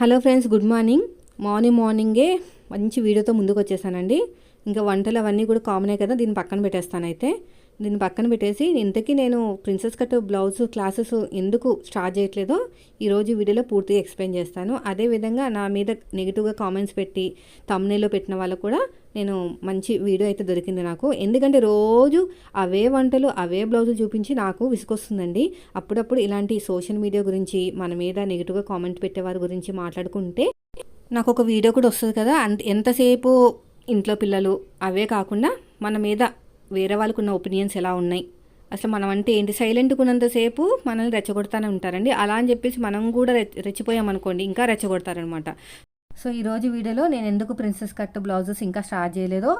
Hello friends, good morning. మార్నింగే మంచి వీడియోతో ముందుకు వచ్చేసానండి. ఇంకా వంటలు అవన్నీ కూడా కామనే కదా, దీన్ని పక్కన పెట్టేస్తానైతే. దీన్ని పక్కన పెట్టేసి ఇంతకీ నేను ప్రిన్సెస్ కట్ బ్లౌజ్ క్లాసెస్ ఎందుకు స్టార్ట్ చేయట్లేదో ఈరోజు వీడియోలో పూర్తిగా ఎక్స్ప్లెయిన్ చేస్తాను. అదేవిధంగా నా మీద నెగిటివ్గా కామెంట్స్ పెట్టి తమ్నేల్లో పెట్టిన వాళ్ళకు కూడా నేను మంచి వీడియో అయితే దొరికింది నాకు. ఎందుకంటే రోజు అవే వంటలు అవే బ్లౌజులు చూపించి నాకు విసుకొస్తుందండి. అప్పుడప్పుడు ఇలాంటి సోషల్ మీడియా గురించి మన మీద నెగిటివ్గా కామెంట్ పెట్టేవారి గురించి మాట్లాడుకుంటే నాకు ఒక వీడియో కూడా వస్తుంది కదా. ఎంతసేపు ఇంట్లో పిల్లలు అవే కాకుండా మన మీద వేరే వాళ్ళకు ఉన్న ఒపీనియన్స్ ఎలా ఉన్నాయి, అసలు మనం అంటే ఏంటి, సైలెంట్గా ఉన్నంతసేపు మనల్ని రెచ్చగొడతానే ఉంటారండి. అలా అని చెప్పేసి మనం కూడా రెచ్చిపోయామనుకోండి, ఇంకా రెచ్చగొడతారనమాట. సో ఈరోజు వీడియోలో నేను ఎందుకు ప్రిన్సెస్ కట్ బ్లౌజెస్ ఇంకా స్టార్ట్ చేయలేదో,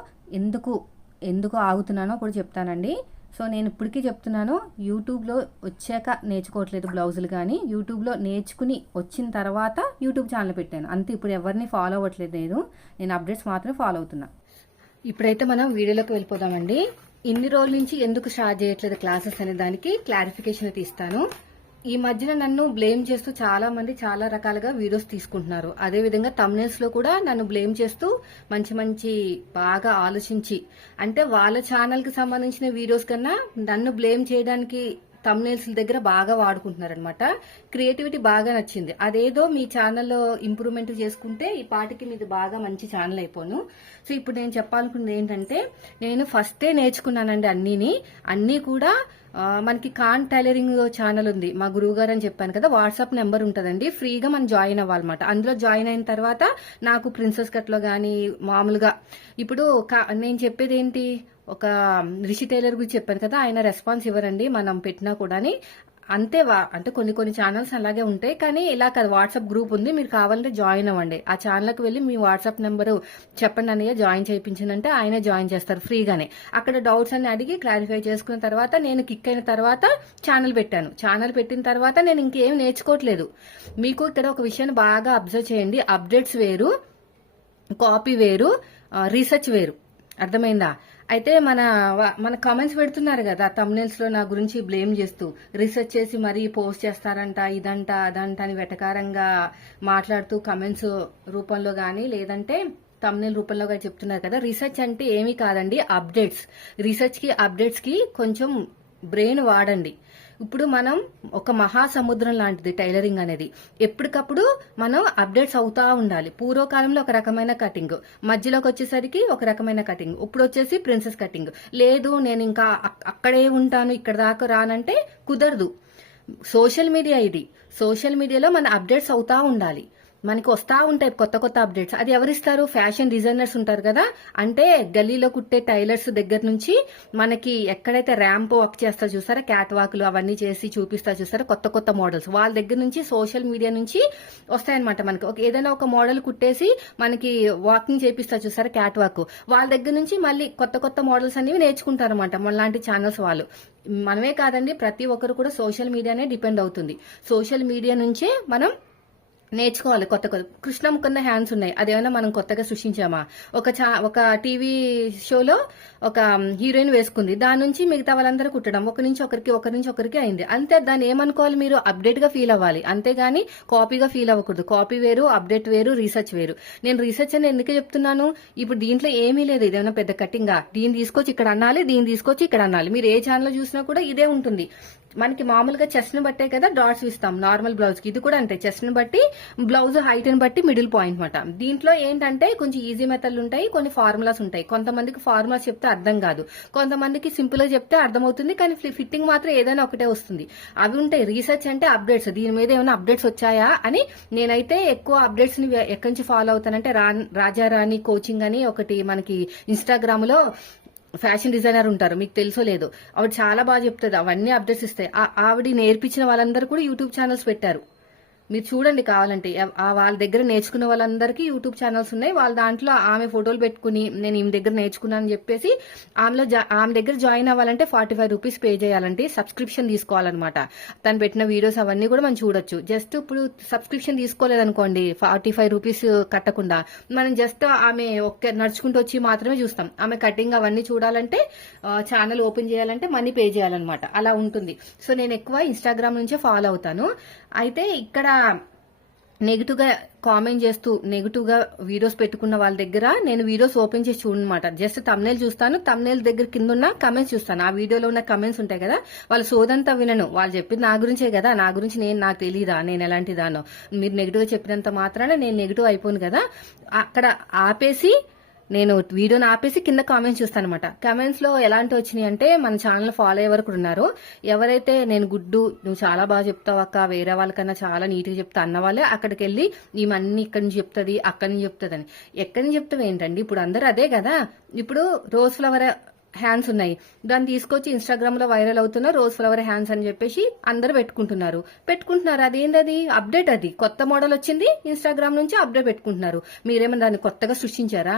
ఎందుకు ఆగుతున్నానో కూడా చెప్తానండి. సో నేను ఇప్పటికీ చెప్తున్నాను, యూట్యూబ్లో వచ్చాక నేర్చుకోవట్లేదు బ్లౌజులు, కానీ యూట్యూబ్లో నేర్చుకుని వచ్చిన తర్వాత యూట్యూబ్ ఛానల్ పెట్టాను అంతే. ఇప్పుడు ఎవరిని ఫాలో అవ్వట్లేదు, నేను అప్డేట్స్ మాత్రమే ఫాలో అవుతున్నా. ఇప్పుడైతే మనం వీడియోలోకి వెళ్ళిపోదామండి. ఇన్ని రోజుల నుంచి ఎందుకు స్టార్ట్ చేయట్లేదు క్లాసెస్ అనే దానికి క్లారిఫికేషన్ అయితే ఇస్తాను. ఈ మధ్యన నన్ను బ్లేమ్ చేస్తూ చాలా మంది చాలా రకాలుగా వీడియోస్ తీసుకుంటున్నారు. అదేవిధంగా తమ్నేల్స్ లో కూడా నన్ను బ్లేమ్ చేస్తూ మంచి బాగా ఆలోచించి, అంటే వాళ్ళ ఛానల్ కి సంబంధించిన వీడియోస్ కన్నా నన్ను బ్లేమ్ చేయడానికి తమ్నేల్స్ దగ్గర బాగా వాడుకుంటున్నారనమాట. క్రియేటివిటీ బాగా నచ్చింది. అదేదో మీ ఛానల్లో ఇంప్రూవ్మెంట్ చేసుకుంటే ఈ పాటికి మీది బాగా మంచి ఛానల్ అయిపోను. సో ఇప్పుడు నేను చెప్పాలనుకున్నది ఏంటంటే, నేను ఫస్టే నేర్చుకున్నానండి అన్నీ కూడా. మనకి కాన్ టైలరింగ్ ఛానల్ ఉంది, మా గురువు గారు అని చెప్పాను కదా, వాట్సాప్ నెంబర్ ఉంటుందండి. ఫ్రీగా మనం జాయిన్ అవ్వాలన్నమాట. అందులో జాయిన్ అయిన తర్వాత నాకు ప్రిన్సెస్ కట్ లో కానీ మామూలుగా ఇప్పుడు నేను చెప్పేది ఏంటి, ఒక రిషి టైలర్ గురించి చెప్పాను కదా, ఆయన రెస్పాన్స్ ఇవ్వరండి మనం పెట్టినా కూడా. అంతే అంటే కొన్ని ఛానల్స్ అలాగే ఉంటాయి, కానీ ఇలా కాదు. వాట్సాప్ గ్రూప్ ఉంది, మీరు కావాలంటే జాయిన్ అవ్వండి. ఆ ఛానల్కి వెళ్ళి మీ వాట్సాప్ నెంబరు చెప్పండి అన్నయ్య, జాయిన్ చేయించిందంటే ఆయనే జాయిన్ చేస్తారు ఫ్రీగానే. అక్కడ డౌట్స్ అన్ని అడిగి క్లారిఫై చేసుకున్న తర్వాత నేను కిక్ అయిన తర్వాత ఛానల్ పెట్టాను. ఛానల్ పెట్టిన తర్వాత నేను ఇంకేం నేర్చుకోవట్లేదు. మీకు ఇక్కడ ఒక విషయాన్ని బాగా అబ్జర్వ్ చేయండి. అప్డేట్స్ వేరు, కాపీ వేరు, రీసెర్చ్ వేరు. అర్థమైందా? అయితే మన కామెంట్స్ పెడుతున్నారు కదా తమ్నేల్స్ లో నా గురించి బ్లేమ్ చేస్తూ, రీసెర్చ్ చేసి మరీ పోస్ట్ చేస్తారంట, ఇదంట అదంట అని వెటకారంగా మాట్లాడుతూ కమెంట్స్ రూపంలో కానీ లేదంటే తమ్నేల్ రూపంలో కానీ చెప్తున్నారు కదా. రీసెర్చ్ అంటే ఏమీ కాదండి, అప్డేట్స్. రీసెర్చ్ కి అప్డేట్స్ కి కొంచెం బ్రెయిన్ వాడండి. ఇప్పుడు మనం ఒక మహాసముద్రం లాంటిది టైలరింగ్ అనేది. ఎప్పటికప్పుడు మనం అప్డేట్స్ అవుతా ఉండాలి. పూర్వకాలంలో ఒక రకమైన కటింగ్, మధ్యలోకి వచ్చేసరికి ఒక రకమైన కటింగ్, ఇప్పుడు వచ్చేసి ప్రిన్సెస్ కటింగ్. లేదు నేను ఇంకా అక్కడే ఉంటాను ఇక్కడ దాకా రానంటే కుదరదు. సోషల్ మీడియా ఇది. సోషల్ మీడియాలో మన అప్డేట్స్ అవుతా ఉండాలి. మనకి వస్తా ఉంటాయి కొత్త అప్డేట్స్. అది ఎవరిస్తారు? ఫ్యాషన్ డిజైనర్స్ ఉంటారు కదా, అంటే గల్లీలో కుట్టే టైలర్స్ దగ్గర నుంచి మనకి ఎక్కడైతే ర్యాంప్ వాక్ చేస్తా చూసారా, క్యాట్ వాక్లు అవన్నీ చేసి చూపిస్తా చూసారా, కొత్త మోడల్స్, వాళ్ళ దగ్గర నుంచి సోషల్ మీడియా నుంచి వస్తాయన్నమాట. మనకి ఏదైనా ఒక మోడల్ కుట్టేసి మనకి వాకింగ్ చేపిస్తా చూసారా, క్యాట్ వాక్, వాళ్ళ దగ్గర నుంచి మళ్ళీ కొత్త మోడల్స్ అనేవి నేర్చుకుంటారు అనమాట మనలాంటి ఛానల్స్ వాళ్ళు. మనమే కాదండి, ప్రతి ఒక్కరు కూడా సోషల్ మీడియానే డిపెండ్ అవుతుంది. సోషల్ మీడియా నుంచే మనం నేర్చుకోవాలి. కొత్త కృష్ణముకున్న హ్యాండ్స్ ఉన్నాయి, అదేమైనా మనం కొత్తగా సృష్టించామా? ఒక టీవీ షోలో ఒక హీరోయిన్ వేసుకుంది, దాని నుంచి మిగతా వాళ్ళందరూ కుట్టడం, ఒకరి నుంచి ఒకరికి అయింది. అంతే. దాన్ని ఏమనుకోవాలి మీరు? అప్డేట్ గా ఫీల్ అవ్వాలి, అంతేగాని కాపీగా ఫీల్ అవ్వకూడదు. కాపీ వేరు, అప్డేట్ వేరు, రీసెర్చ్ వేరు. నేను రీసెర్చ్ అని ఎందుకు చెప్తున్నాను, ఇప్పుడు దీంట్లో ఏమీ లేదు. ఇదేమైనా పెద్ద కట్టింగా, దీన్ని తీసుకొచ్చి ఇక్కడ అనాలి, దీన్ని తీసుకొచ్చి ఇక్కడ అనాలి. మీరు ఏ ఛానల్ చూసినా కూడా ఇదే ఉంటుంది. మనకి మామూలుగా చెస్ట్ ని బట్టే కదా డాట్స్ ఇస్తాం నార్మల్ బ్లౌజ్ కి. ఇది కూడా అంతే, చెస్ట్ ని బట్టి బ్లౌజ్ హైట్ ని బట్టి మిడిల్ పాయింట్ అనమాట. దీంట్లో ఏంటంటే కొంచెం ఈజీ మెథడ్లు ఉంటాయి, కొన్ని ఫార్ములాస్ ఉంటాయి. కొంతమందికి ఫార్ములాస్ చెప్తే అర్థం కాదు, కొంతమందికి సింపుల్ గా చెప్తే అర్థమవుతుంది, కానీ ఫిట్టింగ్ మాత్రం ఏదైనా ఒకటే వస్తుంది. అవి ఉంటాయి. రీసెర్చ్ అంటే అప్డేట్స్. దీని మీద ఏమైనా అప్డేట్స్ వచ్చాయా అని నేనైతే ఎక్కువ అప్డేట్స్ ని ఎక్కడి నుంచి ఫాలో అవుతానంటే, రాజారాణి కోచింగ్ అని ఒకటి మనకి ఇన్స్టాగ్రామ్ లో ఫ్యాషన్ డిజైనర్ ఉంటారు, మీకు తెలుసో లేదో, ఆవిడ చాలా బాగా చెప్తుంది, అవన్నీ అప్డేట్స్ ఇస్తాయి. ఆవిడ నేర్పించిన వాళ్ళందరూ కూడా యూట్యూబ్ ఛానల్స్ పెట్టారు, మీరు చూడండి కావాలంటే. వాళ్ళ దగ్గర నేర్చుకున్న వాళ్ళందరికీ యూట్యూబ్ ఛానల్స్ ఉన్నాయి. వాళ్ళ దాంట్లో ఆమె ఫోటోలు పెట్టుకుని నేను ఈమె దగ్గర నేర్చుకున్నాను అని చెప్పేసి ఆమె దగ్గర జాయిన్ అవ్వాలంటే 45 రూపీస్ పే చేయాలంటే సబ్స్క్రిప్షన్ తీసుకోవాలన్నమాట. తను పెట్టిన వీడియోస్ అవన్నీ కూడా మనం చూడొచ్చు. జస్ట్ ఇప్పుడు సబ్స్క్రిప్షన్ తీసుకోలేదనుకోండి, 45 రూపీస్ కట్టకుండా మనం జస్ట్ ఆమె నడుచుకుంటూ వచ్చి మాత్రమే చూస్తాం. ఆమె కటింగ్ అవన్నీ చూడాలంటే, ఛానల్ ఓపెన్ చేయాలంటే మనీ పే చేయాలన్నమాట. అలా ఉంటుంది. సో నేను ఎక్కువ ఇన్స్టాగ్రామ్ నుంచే ఫాలో అవుతాను. అయితే ఇక్కడ నెగిటివ్గా కామెంట్ చేస్తూ నెగిటివ్గా వీడియోస్ పెట్టుకున్న వాళ్ళ దగ్గర నేను వీడియోస్ ఓపెన్ చేసి చూడనమాట. జస్ట్ తమ్నేల్ చూస్తాను, తమ్నేల్ దగ్గర కింద ఉన్న కమెంట్స్ చూస్తాను. ఆ వీడియోలో ఉన్న కమెంట్స్ ఉంటాయి కదా, వాళ్ళ సోదంతా వినను. వాళ్ళు చెప్పింది నా గురించే కదా, నా గురించి నాకు తెలియదా నేను ఎలాంటి దానో. మీరు నెగిటివ్గా చెప్పినంత మాత్రాన నేను నెగిటివ్ అయిపోను కదా. అక్కడ ఆపేసి నేను వీడియోని ఆపేసి కింద కామెంట్స్ చూస్తాను అనమాట. కామెంట్స్ లో ఎలాంటి వచ్చినాయి అంటే, మన ఛానల్ ఫాలో అయ్యే వరకు ఉన్నారు. ఎవరైతే నేను గుడ్డు నువ్వు చాలా బాగా చెప్తావు అక్క, వేరే వాళ్ళకన్నా చాలా నీట్గా చెప్తా అన్న వాళ్ళే అక్కడికి వెళ్ళి ఈమెన్ని ఇక్కడి నుంచి చెప్తుంది అక్కడి నుంచి చెప్తుంది అని. ఎక్కడి నుంచి చెప్తావు ఏంటండి, ఇప్పుడు అందరూ అదే కదా. ఇప్పుడు రోజ్ ఫ్లవర్ హ్యాండ్స్ ఉన్నాయి, దాన్ని తీసుకొచ్చి ఇన్స్టాగ్రామ్ లో వైరల్ అవుతున్న రోజ్ ఫ్లవర్ హ్యాండ్స్ అని చెప్పేసి అందరు పెట్టుకుంటున్నారు. అదేంటది అప్డేట్, అది కొత్త మోడల్ వచ్చింది ఇన్స్టాగ్రామ్ నుంచి అప్డేట్ పెట్టుకుంటున్నారు. మీరేమన్నా దాన్ని కొత్తగా సృష్టించారా?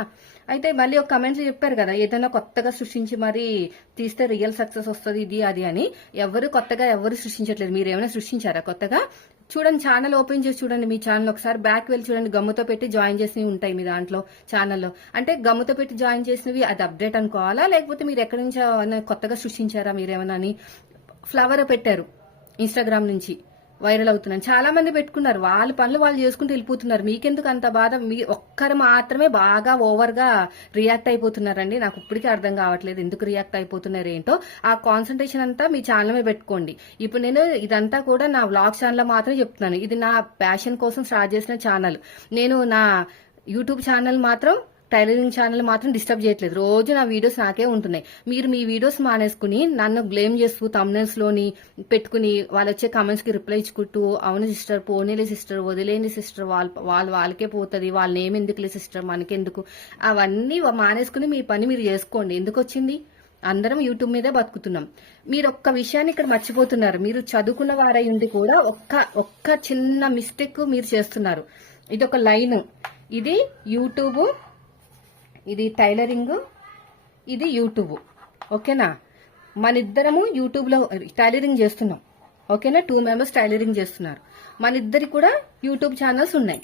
అయితే మళ్ళీ ఒక కమెంట్స్ చెప్పారు కదా, ఏదైనా కొత్తగా సృష్టించి మరి తీస్తే రియల్ సక్సెస్ వస్తుంది ఇది అది అని. ఎవరు కొత్తగా ఎవరు సృష్టించట్లేదు. మీరు ఏమైనా సృష్టించారా కొత్తగా? చూడండి, ఛానల్ ఓపెన్ చేసి చూడండి, మీ ఛానల్ ఒకసారి బ్యాక్ వెళ్ళి చూడండి. గమ్ముతో పెట్టి జాయిన్ చేసినవి ఉంటాయి మీ దాంట్లో ఛానల్లో. అంటే గమ్ముతో పెట్టి జాయిన్ చేసినవి అది అప్డేట్ అనుకోవాలా, లేకపోతే మీరు ఎక్కడి నుంచో కొత్తగా సృష్టించారా మీరేమన్నా అని? ఫ్లవర్ పెట్టారు ఇన్స్టాగ్రామ్ నుంచి వైరల్ అవుతున్నాను, చాలా మంది పెట్టుకున్నారు. వాళ్ళ పనులు వాళ్ళు చేసుకుంటూ వెళ్ళిపోతున్నారు. మీకెందుకు అంత బాధ? మీ ఒక్కరు మాత్రమే బాగా ఓవర్ గా రియాక్ట్ అయిపోతున్నారండి. నాకు ఇప్పటికీ అర్థం కావట్లేదు ఎందుకు రియాక్ట్ అయిపోతున్నారు ఏంటో. ఆ కాన్సన్ట్రేషన్ అంతా మీ ఛానల్ మీద పెట్టుకోండి. ఇప్పుడు నేను ఇదంతా కూడా నా వ్లాగ్ ఛానల్ మాత్రమే చెప్తున్నాను. ఇది నా ప్యాషన్ కోసం స్టార్ట్ చేసిన ఛానల్. నేను నా యూట్యూబ్ ఛానల్ మాత్రం, టైలరింగ్ ఛానల్ మాత్రం డిస్టర్బ్ చేయట్లేదు. రోజు నా వీడియోస్ నాకే ఉంటున్నాయి. మీరు మీ వీడియోస్ మానేసుకుని నన్ను బ్లేమ్ చేస్తూ తమ్నెల్స్ లోని పెట్టుకుని వాళ్ళు వచ్చే కమెంట్స్ కి రిప్లై ఇచ్చుకుంటూ, అవును సిస్టర్, పోనీలే సిస్టర్, వదిలేని సిస్టర్, వాళ్ళకే పోతుంది, వాళ్ళ నేమ్ ఎందుకులే సిస్టర్ మనకెందుకు, అవన్నీ మానేసుకుని మీ పని మీరు చేసుకోండి. ఎందుకు వచ్చింది? అందరం యూట్యూబ్ మీదే బతుకుతున్నాం. మీరు ఒక్క విషయాన్ని ఇక్కడ మర్చిపోతున్నారు. మీరు చదువుకున్న వారై ఉండి కూడా ఒక్క చిన్న మిస్టేక్ మీరు చేస్తున్నారు. ఇది ఒక లైన్, ఇది యూట్యూబ్, ఇది టైలరింగ్, ఇది యూట్యూబ్. ఓకేనా? మన ఇద్దరము యూట్యూబ్ లో టైలరింగ్ చేస్తున్నాం. ఓకేనా? 2 మెంబర్స్ టైలరింగ్ చేస్తున్నారు. మన ఇద్దరి కూడా యూట్యూబ్ ఛానల్స్ ఉన్నాయి.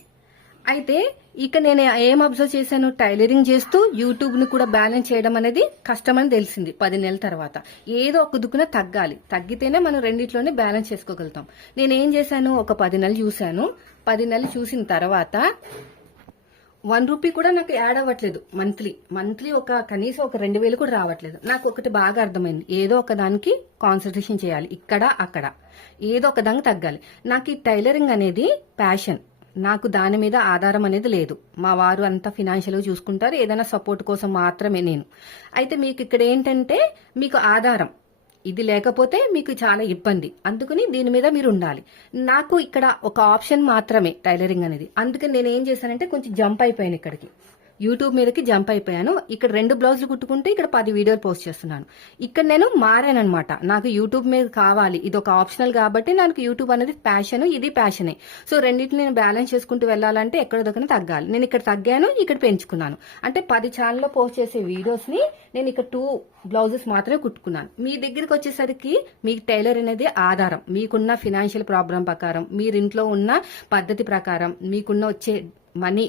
అయితే ఇక నేను ఏం అబ్జర్వ్ చేశాను, టైలరింగ్ చేస్తూ యూట్యూబ్ ని కూడా బ్యాలెన్స్ చేయడం అనేది కష్టమని తెలిసింది 10 నెలల తర్వాత. ఏదో ఒక దుక్కున తగ్గాలి, తగ్గితేనే మనం రెండిట్లోనే బ్యాలెన్స్ చేసుకోగలుగుతాం. నేనేం చేశాను, ఒక 10 నెలలు చూశాను. 10 నెలలు చూసిన తర్వాత 1 రూపీ కూడా నాకు యాడ్ అవ్వట్లేదు. మంత్లీ కనీసం ఒక 2,000 కూడా రావట్లేదు. నాకు ఒకటి బాగా అర్థమైంది, ఏదో ఒక దానికి కాన్సన్ట్రేషన్ చేయాలి. ఇక్కడ అక్కడ ఏదో ఒక దానికి తగ్గాలి. నాకు ఈ టైలరింగ్ అనేది ప్యాషన్. నాకు దాని మీద ఆధారం అనేది లేదు. మా వారు అంతా ఫినాన్షియల్గా చూసుకుంటారు, ఏదైనా సపోర్ట్ కోసం మాత్రమే నేను. అయితే మీకు ఇక్కడ ఏంటంటే, మీకు ఆధారం ఇది లేకపోతే మీకు చాలా ఇబ్బంది. అందుకని దీని మీద మీరు ఉండాలి. నాకు ఇక్కడ ఒక ఆప్షన్ మాత్రమే టైలరింగ్ అనేది. అందుకని నేను ఏం చేశానంటే కొంచెం జంప్ అయిపోయాను ఇక్కడికి, యూట్యూబ్ మీదకి జంప్ అయిపోయాను. ఇక్కడ 2 బ్లౌజులు కుట్టుకుంటే ఇక్కడ 10 వీడియోలు పోస్ట్ చేస్తున్నాను. ఇక్కడ నేను మారానమాట. నాకు యూట్యూబ్ మీద కావాలి, ఇది ఒక ఆప్షనల్ కాబట్టి నాకు యూట్యూబ్ అనేది ప్యాషన్, ఇది ప్యాషనే. సో రెండింటిని నేను బ్యాలెన్స్ చేసుకుంటూ వెళ్ళాలంటే ఎక్కడ దొక్కన తగ్గాలి. నేను ఇక్కడ తగ్గాను, ఇక్కడ పెంచుకున్నాను. అంటే 10 ఛానల్లో పోస్ట్ చేసే వీడియోస్ ని నేను ఇక్కడ 2 బ్లౌజెస్ మాత్రమే కుట్టుకున్నాను. మీ దగ్గరికి వచ్చేసరికి మీకు టైలర్ అనేది ఆధారం. మీకున్న ఫినాన్షియల్ ప్రాబ్లం ప్రకారం, మీరింట్లో ఉన్న పద్ధతి ప్రకారం, మీకున్న వచ్చే మనీ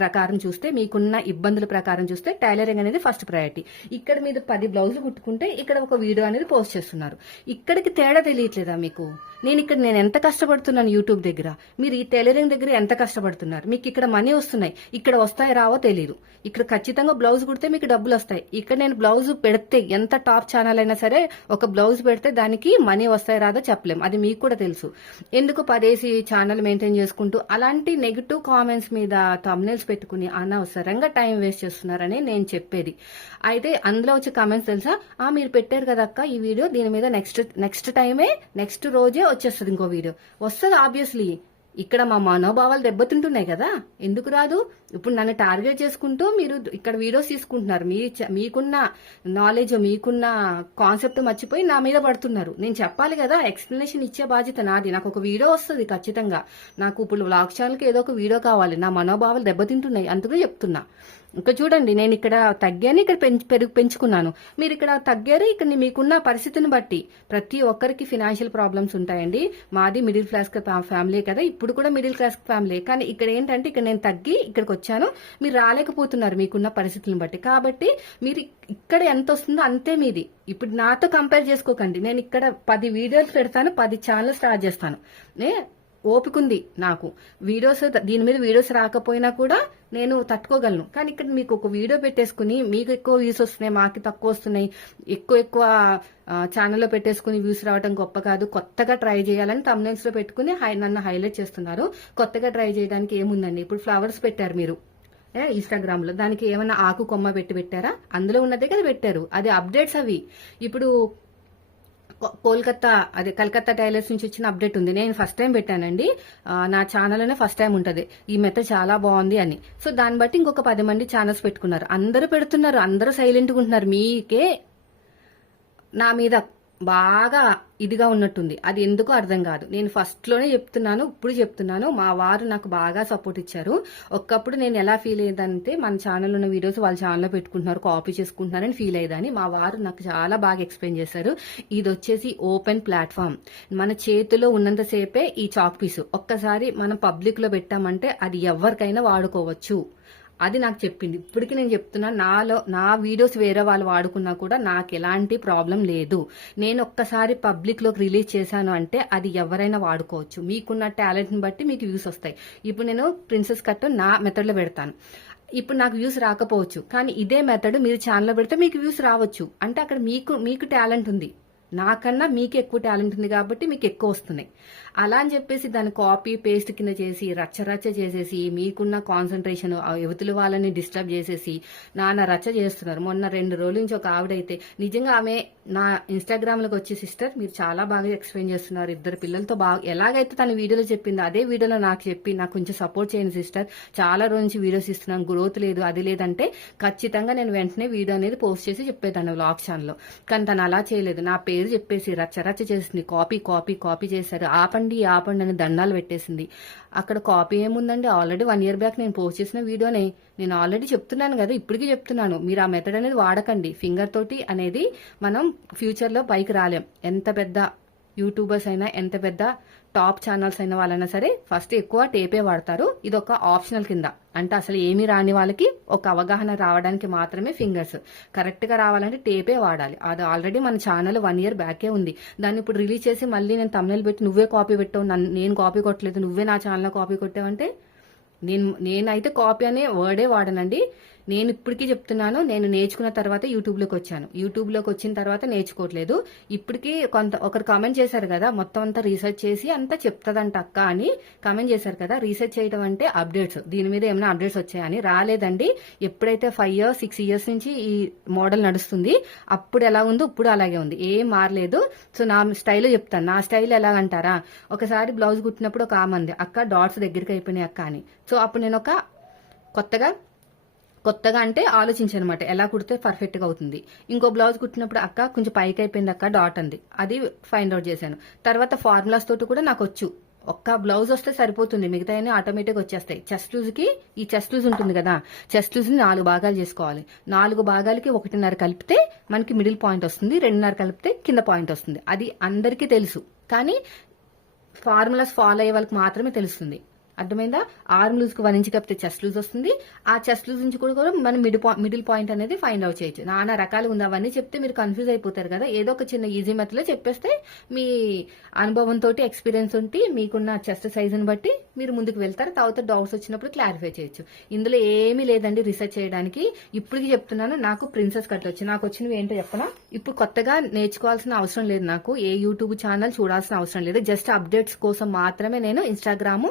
ప్రకారం చూస్తే, మీకున్న ఇబ్బందుల ప్రకారం చూస్తే టైలరింగ్ అనేది ఫస్ట్ ప్రయారిటీ. ఇక్కడ మీరు 10 బ్లౌజులు కుట్టుకుంటే ఇక్కడ ఒక వీడియో అనేది పోస్ట్ చేస్తున్నారు. ఇక్కడికి తేడా తెలియట్లేదా మీకు? నేను ఎంత కష్టపడుతున్నాను యూట్యూబ్ దగ్గర, మీరు ఈ టైలరింగ్ దగ్గర ఎంత కష్టపడుతున్నారు. మీకు ఇక్కడ మనీ వస్తున్నాయి, ఇక్కడ వస్తాయి రావో తెలియదు. ఇక్కడ ఖచ్చితంగా బ్లౌజ్ కుడితే మీకు డబ్బులు వస్తాయి. ఇక్కడ నేను బ్లౌజ్ పెడితే, ఎంత టాప్ ఛానల్ అయినా సరే ఒక బ్లౌజ్ పెడితే దానికి మనీ వస్తాయి రాదో చెప్పలేం, అది మీకు కూడా తెలుసు. ఎందుకు పదేసి ఛానల్ మెయింటైన్ చేసుకుంటూ అలాంటి నెగిటివ్ కామెంట్స్ మీద థంబ్నెయిల్స్ పెట్టుకుని అనవసరంగా టైం వేస్ట్ చేస్తున్నారని నేను చెప్పేది. అయితే అందులో వచ్చే కామెంట్స్ తెలుసా, మీరు పెట్టారు కదా అక్క ఈ వీడియో, దీని మీద నెక్స్ట్ రోజే వచ్చేస్తుంది ఇంకో వీడియో వస్తుంది. ఆబ్వియస్లీ ఇక్కడ మా మనోభావాలు దెబ్బతింటున్నాయి కదా, ఎందుకు రాదు? ఇప్పుడు నన్ను టార్గెట్ చేసుకుంటూ మీరు ఇక్కడ వీడియోస్ తీసుకుంటున్నారు. మీకున్న నాలెడ్జ్, మీకున్న కాన్సెప్ట్ మర్చిపోయి నా మీద పడుతున్నారు. నేను చెప్పాలి కదా, ఎక్స్ప్లెనేషన్ ఇచ్చే బాధ్యత నాది. నాకు ఒక వీడియో వస్తుంది ఖచ్చితంగా. నాకు ఇప్పుడు వ్లాగ్ ఛానల్కి ఏదో ఒక వీడియో కావాలి. నా మనోభావాలు దెబ్బతింటున్నాయి, అందుకే చెప్తున్నా. ఇంకా చూడండి, నేను ఇక్కడ తగ్గాను, ఇక్కడ పెంచుకున్నాను. మీరు ఇక్కడ తగ్గారు. ఇక్కడ మీకున్న పరిస్థితిని బట్టి ప్రతి ఒక్కరికి ఫినాన్షియల్ ప్రాబ్లమ్స్ ఉంటాయండి. మాది మిడిల్ క్లాస్ ఫ్యామిలీ కదా, ఇప్పుడు కూడా మిడిల్ క్లాస్ ఫ్యామిలీ. కానీ ఇక్కడ ఏంటంటే, ఇక్కడ నేను తగ్గి ఇక్కడికి వచ్చాను, మీరు రాలేకపోతున్నారు మీకున్న పరిస్థితులను బట్టి. కాబట్టి మీరు ఇక్కడ ఎంత వస్తుందో అంతే మీది. ఇప్పుడు నాతో కంపేర్ చేసుకోకండి. నేను ఇక్కడ 10 వీడియోలు పెడతాను, 10 ఛానల్ స్టార్ట్ చేస్తాను. ఓపిక ఉంది నాకు. దీని మీద వీడియోస్ రాకపోయినా కూడా నేను తట్టుకోగలను. కానీ ఇక్కడ మీకు ఒక వీడియో పెట్టేసుకుని మీకు ఎక్కువ వ్యూస్ వస్తున్నాయి, మాకు తక్కువ వస్తున్నాయి, ఎక్కువ ఛానల్లో పెట్టేసుకుని వ్యూస్ రావడం గొప్ప కాదు, కొత్తగా ట్రై చేయాలని తమ్నైల్స్ లో పెట్టుకుని నన్ను హైలైట్ చేస్తున్నారు. కొత్తగా ట్రై చేయడానికి ఏముందండి, ఇప్పుడు ఫ్లవర్స్ పెట్టారు మీరు ఇన్స్టాగ్రామ్ లో, దానికి ఏమన్నా ఆకు కొమ్మ పెట్టారా? అందులో ఉన్నదే కదా పెట్టారు, అది అప్డేట్స్ అవి. ఇప్పుడు కలకత్తా టైలర్స్ నుంచి వచ్చిన అప్డేట్ ఉంది, నేను ఫస్ట్ టైం పెట్టానండి, నా ఛానల్లోనే ఫస్ట్ టైం ఉంటుంది, ఈ మెథడ్ చాలా బాగుంది అని. సో దాన్ని బట్టి ఇంకొక 10 మంది ఛానల్స్ పెట్టుకున్నారు, అందరూ పెడుతున్నారు, అందరూ సైలెంట్గా ఉంటున్నారు. మీకే నా మీద బాగా ఇదిగా ఉన్నట్టుంది, అది ఎందుకో అర్థం కాదు. నేను ఫస్ట్ లోనే చెప్తున్నాను, ఇప్పుడు చెప్తున్నాను, మా వారు నాకు బాగా సపోర్ట్ ఇచ్చారు. ఒకప్పుడు నేను ఎలా ఫీల్ అయ్యేదంటే, మన ఛానల్ ఉన్న వీడియోస్ వాళ్ళ ఛానల్లో పెట్టుకుంటున్నారు, కాపీ చేసుకుంటున్నారని ఫీల్ అయ్యేదని. మా వారు నాకు చాలా బాగా ఎక్స్ప్లెయిన్ చేశారు. ఇది వచ్చేసి ఓపెన్ ప్లాట్ఫామ్, మన చేతిలో ఉన్నంతసేపే ఈ చాక్ పీస్. ఒక్కసారి మనం పబ్లిక్ లో పెట్టామంటే అది ఎవరికైనా వాడుకోవచ్చు, అది నాకు చెప్పింది. ఇప్పటికీ నేను చెప్తున్నా, నా వీడియోస్ వేరే వాళ్ళు వాడుకున్నా కూడా నాకు ఎలాంటి ప్రాబ్లం లేదు. నేను ఒక్కసారి పబ్లిక్ లోకి రిలీజ్ చేశాను అంటే అది ఎవరైనా వాడుకోవచ్చు, మీకున్న టాలెంట్ ని బట్టి మీకు వ్యూస్ వస్తాయి. ఇప్పుడు నేను ప్రిన్సెస్ కట్ నా మెథడ్ లో పెడతాను, ఇప్పుడు నాకు వ్యూస్ రాకపోవచ్చు, కానీ ఇదే మెథడ్ మీరు ఛానల్లో పెడితే మీకు వ్యూస్ రావచ్చు. అంటే అక్కడ మీకు టాలెంట్ ఉంది, నాకన్నా మీకు ఎక్కువ టాలెంట్ ఉంది కాబట్టి మీకు ఎక్కువ వస్తున్నాయి. అలా అని చెప్పేసి దాన్ని కాపీ పేస్ట్ కింద చేసి రచ్చ చేసేసి మీకున్న కాన్సన్ట్రేషన్ యువతుల వాళ్ళని డిస్టర్బ్ చేసేసి నాన్న రచ్చ చేస్తున్నారు. మొన్న 2 రోజుల నుంచి ఒక ఆవిడైతే నిజంగా ఆమె నా ఇన్స్టాగ్రామ్ లోకి వచ్చి, సిస్టర్ మీరు చాలా బాగా ఎక్స్ప్లెయిన్ చేస్తున్నారు, 2 పిల్లలతో బాగా ఎలాగైతే తన వీడియోలో చెప్పిందో అదే వీడియోలో నాకు చెప్పి నాకు కొంచెం సపోర్ట్ చేయండి సిస్టర్, చాలా రోజు నుంచి వీడియోస్ ఇస్తున్నాను, గ్రోత్ లేదు అది లేదంటే ఖచ్చితంగా నేను వెంటనే వీడియో అనేది పోస్ట్ చేసి చెప్పేదాన్ని వ్లాగ్ ఛానల్లో. కానీ తను అలా చేయలేదు, నా పేరు చెప్పేసి రచ్చ చేసింది, కాపీ చేశారు, ఆపండి అని దండాలు పెట్టేసింది. అక్కడ కాపీ ఏముందండి, ఆల్రెడీ 1 year బ్యాక్ నేను పోస్ట్ చేసిన వీడియోనే. నేను ఆల్రెడీ చెప్తున్నాను కదా, ఇప్పటికీ చెప్తున్నాను, మీరు ఆ మెథడ్ అనేది వాడకండి. ఫింగర్ తోటి అనేది మనం ఫ్యూచర్ లో పైకి రాలేం. ఎంత పెద్ద యూట్యూబర్స్ అయినా, ఎంత పెద్ద టాప్ ఛానల్స్ అయిన వాళ్ళైనా సరే ఫస్ట్ ఎక్కువ టేపే వాడతారు. ఇది ఒక ఆప్షనల్ కింద, అంటే అసలు ఏమీ రాని వాళ్ళకి ఒక అవగాహన రావడానికి మాత్రమే ఫింగర్స్. కరెక్ట్ గా రావాలంటే టేపే వాడాలి. అది ఆల్రెడీ మన ఛానల్ 1 year బ్యాకే ఉంది. దాన్ని ఇప్పుడు రిలీజ్ చేసి మళ్ళీ నేను తమ్నైల్ పెట్టి నువ్వే కాపీ పెట్టావు, నేను కాపీ కొట్టలేదు, నువ్వే నా ఛానల్లో కాపీ కొట్టావంటే, నేనైతే కాపీ అనే వర్డే వాడనండి. నేను ఇప్పటికీ చెప్తున్నాను, నేను నేర్చుకున్న తర్వాత యూట్యూబ్లోకి వచ్చాను, యూట్యూబ్లోకి వచ్చిన తర్వాత నేర్చుకోవట్లేదు. ఇప్పటికీ ఒకరు కామెంట్ చేశారు కదా, మొత్తం అంతా రీసెర్చ్ చేసి అంతా చెప్తాదంట అక్క అని కామెంట్ చేశారు కదా. రీసెర్చ్ చేయడం అంటే అప్డేట్స్, దీని మీద ఏమైనా అప్డేట్స్ వచ్చాయని రాలేదండి. ఎప్పుడైతే 5 years 6 years నుంచి ఈ మోడల్ నడుస్తుంది, అప్పుడు ఎలా ఉందో ఇప్పుడు అలాగే ఉంది, ఏం మారలేదు. సో నా స్టైల్ చెప్తాను, నా స్టైల్ ఎలాగంటారా, ఒకసారి బ్లౌజ్ కుట్టినప్పుడు ఒక ఆమంది అక్క డాట్స్ దగ్గరికి అయిపోయినాయి అక్క అని. సో అప్పుడు నేను ఒక కొత్తగా అంటే ఆలోచించాను అనమాట, ఎలా కుడితే పర్ఫెక్ట్ గా అవుతుంది. ఇంకో బ్లౌజ్ కుట్టినప్పుడు అక్క కొంచెం పైకి అయిపోయింది అక్క డాట్ అంది, అది ఫైండ్ అవుట్ చేశాను. తర్వాత ఫార్ములాస్ తోటి కూడా నాకు వచ్చు, ఒక్క బ్లౌజ్ వస్తే సరిపోతుంది, మిగతా ఆటోమేటిక్ వచ్చేస్తాయి. చెస్ట్ లూజ్ కి ఈ చెస్ట్ లూజ్ ఉంటుంది కదా, చెస్ట్ లూజ్ ని 4 భాగాలు చేసుకోవాలి. 4 భాగాలకి 1.5 కలిపితే మనకి మిడిల్ పాయింట్ వస్తుంది, 2.5 కలిపితే కింద పాయింట్ వస్తుంది. అది అందరికీ తెలుసు, కానీ ఫార్ములాస్ ఫాలో అయ్యే వాళ్ళకి మాత్రమే తెలుస్తుంది. అర్థమైందా? ఆర్మ్ లూజ్ కు 1 inch కప్పితే చెస్ట్ లూజ్ వస్తుంది. ఆ చెస్ట్ లూజ్ నుంచి కూడా మనం మిడిల్ పాయింట్ అనేది ఫైండ్ అవుట్ చేయొచ్చు. నానా రకాలు ఉంది, అవన్నీ చెప్తే మీరు కన్ఫ్యూజ్ అయిపోతారు కదా. ఏదో ఒక చిన్న ఈజీ మెథడ్ లో చెప్పేస్తే మీ అనుభవంతో ఎక్స్పీరియన్స్ ఉంటే మీకున్న చెస్ట్ సైజ్ ని బట్టి మీరు ముందుకు వెళ్తారు. తర్వాత డౌట్స్ వచ్చినప్పుడు క్లారిఫై చేయొచ్చు. ఇందులో ఏమీ లేదండి రీసెర్చ్ చేయడానికి. ఇప్పటికి చెప్తున్నాను, నాకు ప్రిన్సెస్ కట్ వచ్చి నాకు వచ్చినవి ఏంటో చెప్పనా. ఇప్పుడు కొత్తగా నేర్చుకోవాల్సిన అవసరం లేదు, నాకు ఏ యూట్యూబ్ ఛానల్ చూడాల్సిన అవసరం లేదు. జస్ట్ అప్డేట్స్ కోసం మాత్రమే నేను ఇన్స్టాగ్రామ్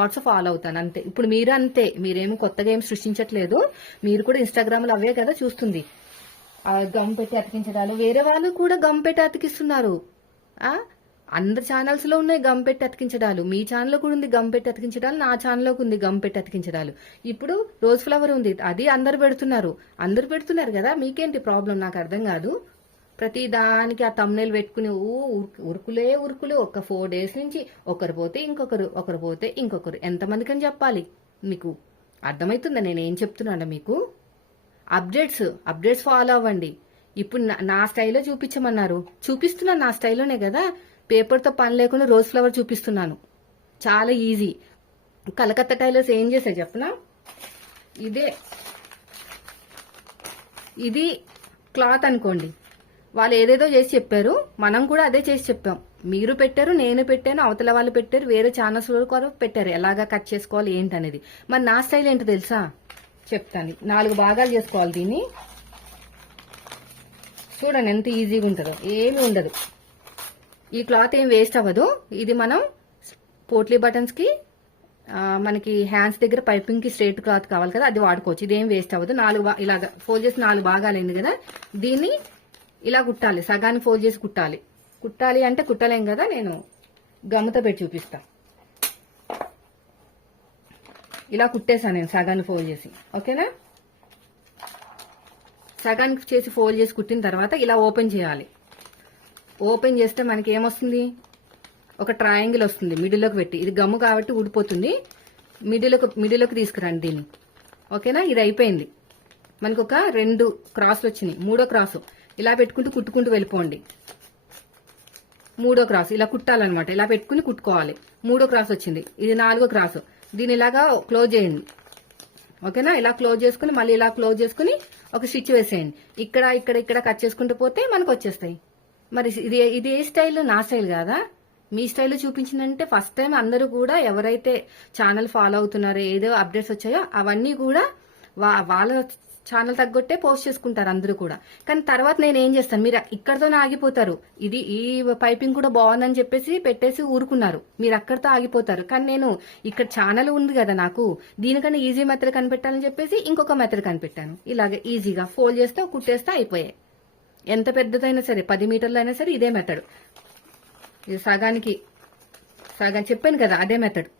షార్ట్స్ ఫాలో అవుతాను అంతే. ఇప్పుడు మీరు అంతే, మీరేమి కొత్తగా ఏం సృష్టించట్లేదు. మీరు కూడా ఇన్స్టాగ్రామ్ లో అవే కదా చూస్తుంది, గమ్ పెట్టి అతికించడాలు. వేరే వాళ్ళు కూడా గమ్ పెట్టి అతికిస్తున్నారు. అందరి ఛానల్స్ లో ఉన్నాయి గమ్ పెట్టి అతికించడాలు. మీ ఛానల్లో కూడా ఉంది గమ్ పెట్టి అతికించడాలు, నా ఛానల్లోకి ఉంది గమ్ పెట్టి అతికించడాలు. ఇప్పుడు రోజ్ ఫ్లవర్ ఉంది, అది అందరు పెడుతున్నారు కదా, మీకేంటి ప్రాబ్లం నాకు అర్థం కాదు. ప్రతి దానికి ఆ తమ్నైల్ పెట్టుకుని ఉరుకులే ఒక 4 days నుంచి ఒకరు పోతే ఇంకొకరు ఎంతమందికి అని చెప్పాలి. మీకు అర్థమవుతుందా నేనేం చెప్తున్నాను మీకు? అప్డేట్స్ ఫాలో అవ్వండి. ఇప్పుడు నా స్టైల్లో చూపించమన్నారు, చూపిస్తున్నాను నా స్టైల్లోనే కదా. పేపర్తో పని లేకుండా రోజ్ ఫ్లవర్ చూపిస్తున్నాను, చాలా ఈజీ. కలకత్తా టైలర్స్ ఏం చేశారు చెప్పనా, ఇది క్లాత్ అనుకోండి, వాళ్ళు ఏదేదో చేసి చెప్పారు, మనం కూడా అదే చేసి చెప్పాం. మీరు పెట్టారు, నేను పెట్టాను, అవతల వాళ్ళు పెట్టారు, వేరే ఛానల్స్ కూడా పెట్టారు ఎలాగా కట్ చేసుకోవాలి ఏంటనేది. మరి నా స్టైల్ ఏంటో తెలుసా, చెప్తాను. 4 భాగాలు చేసుకోవాలి దీన్ని. చూడండి ఎంత ఈజీగా ఉంటుందో, ఏమీ ఉండదు. ఈ క్లాత్ ఏం వేస్ట్ అవ్వదు. ఇది మనం పోట్లీ బటన్స్ కి, మనకి హ్యాండ్స్ దగ్గర పైపింగ్ కి స్ట్రైట్ క్లాత్ కావాలి కదా, అది వాడుకోవచ్చు. ఇదేం వేస్ట్ అవ్వదు. ఇలాగా ఫోల్డ్ చేసి 4 భాగాలైంది కదా, దీన్ని ఇలా కుట్టాలి. సగాన్ని ఫోల్డ్ చేసి కుట్టాలి. కుట్టాలి అంటే కుట్టలేం కదా, నేను గమ్ముతో పెట్టి చూపిస్తా. ఇలా కుట్టేసాను నేను సగాన్ని ఫోల్డ్ చేసి. ఓకేనా, సగానికి చేసి ఫోల్డ్ చేసి కుట్టిన తర్వాత ఇలా ఓపెన్ చేయాలి. ఓపెన్ చేస్తే మనకి ఏమొస్తుంది, ఒక ట్రయాంగిల్ వస్తుంది మిడిల్లోకి పెట్టి. ఇది గమ్ము కాబట్టి ఊడిపోతుంది. మిడిల్లోకి తీసుకురండి దీన్ని. ఓకేనా, ఇది అయిపోయింది. మనకు ఒక 2 క్రాసులు వచ్చినాయి. 3వ క్రాసు ఇలా పెట్టుకుంటూ కుట్టుకుంటూ వెళ్ళిపోండి. 3వ క్రాస్ ఇలా కుట్టాలన్నమాట. ఇలా పెట్టుకుని కుట్టుకోవాలి. 3వ క్రాస్ వచ్చింది. ఇది 4వ క్రాసు. దీన్ని ఇలాగా క్లోజ్ చేయండి. ఓకేనా, ఇలా క్లోజ్ చేసుకుని మళ్ళీ ఇలా క్లోజ్ చేసుకుని ఒక స్టిచ్ వేసేయండి. ఇక్కడ ఇక్కడ ఇక్కడ కట్ చేసుకుంటూ పోతే మనకు వచ్చేస్తాయి. మరి ఇది ఏ స్టైల్, నా స్టైల్ కాదా, మీ స్టైల్లో చూపించిందంటే ఫస్ట్ టైం అందరూ కూడా ఎవరైతే ఛానల్ ఫాలో అవుతున్నారో, ఏదో అప్డేట్స్ వచ్చాయో అవన్నీ కూడా వాళ్ళ ఛానల్ తగ్గొట్టే పోస్ట్ చేసుకుంటారు అందరూ కూడా. కానీ తర్వాత నేను ఏం చేస్తాను, మీరు ఇక్కడతోనే ఆగిపోతారు. ఈ పైపింగ్ కూడా బాగుందని చెప్పేసి పెట్టేసి ఊరుకున్నారు, మీరు అక్కడితో ఆగిపోతారు. కానీ నేను ఇక్కడ ఛానల్ ఉంది కదా నాకు, దీనికన్నా ఈజీ మెథడ్ కనిపెట్టాలని చెప్పేసి ఇంకొక మెథడ్ కనిపెట్టాను. ఇలాగే ఈజీగా ఫోల్డ్ చేస్తే కుట్టేస్తే అయిపోయాయి. ఎంత పెద్దదైనా సరే, 10 మీటర్లు అయినా సరే ఇదే మెథడ్. ఇది సగం చెప్పాను కదా, అదే మెథడ్.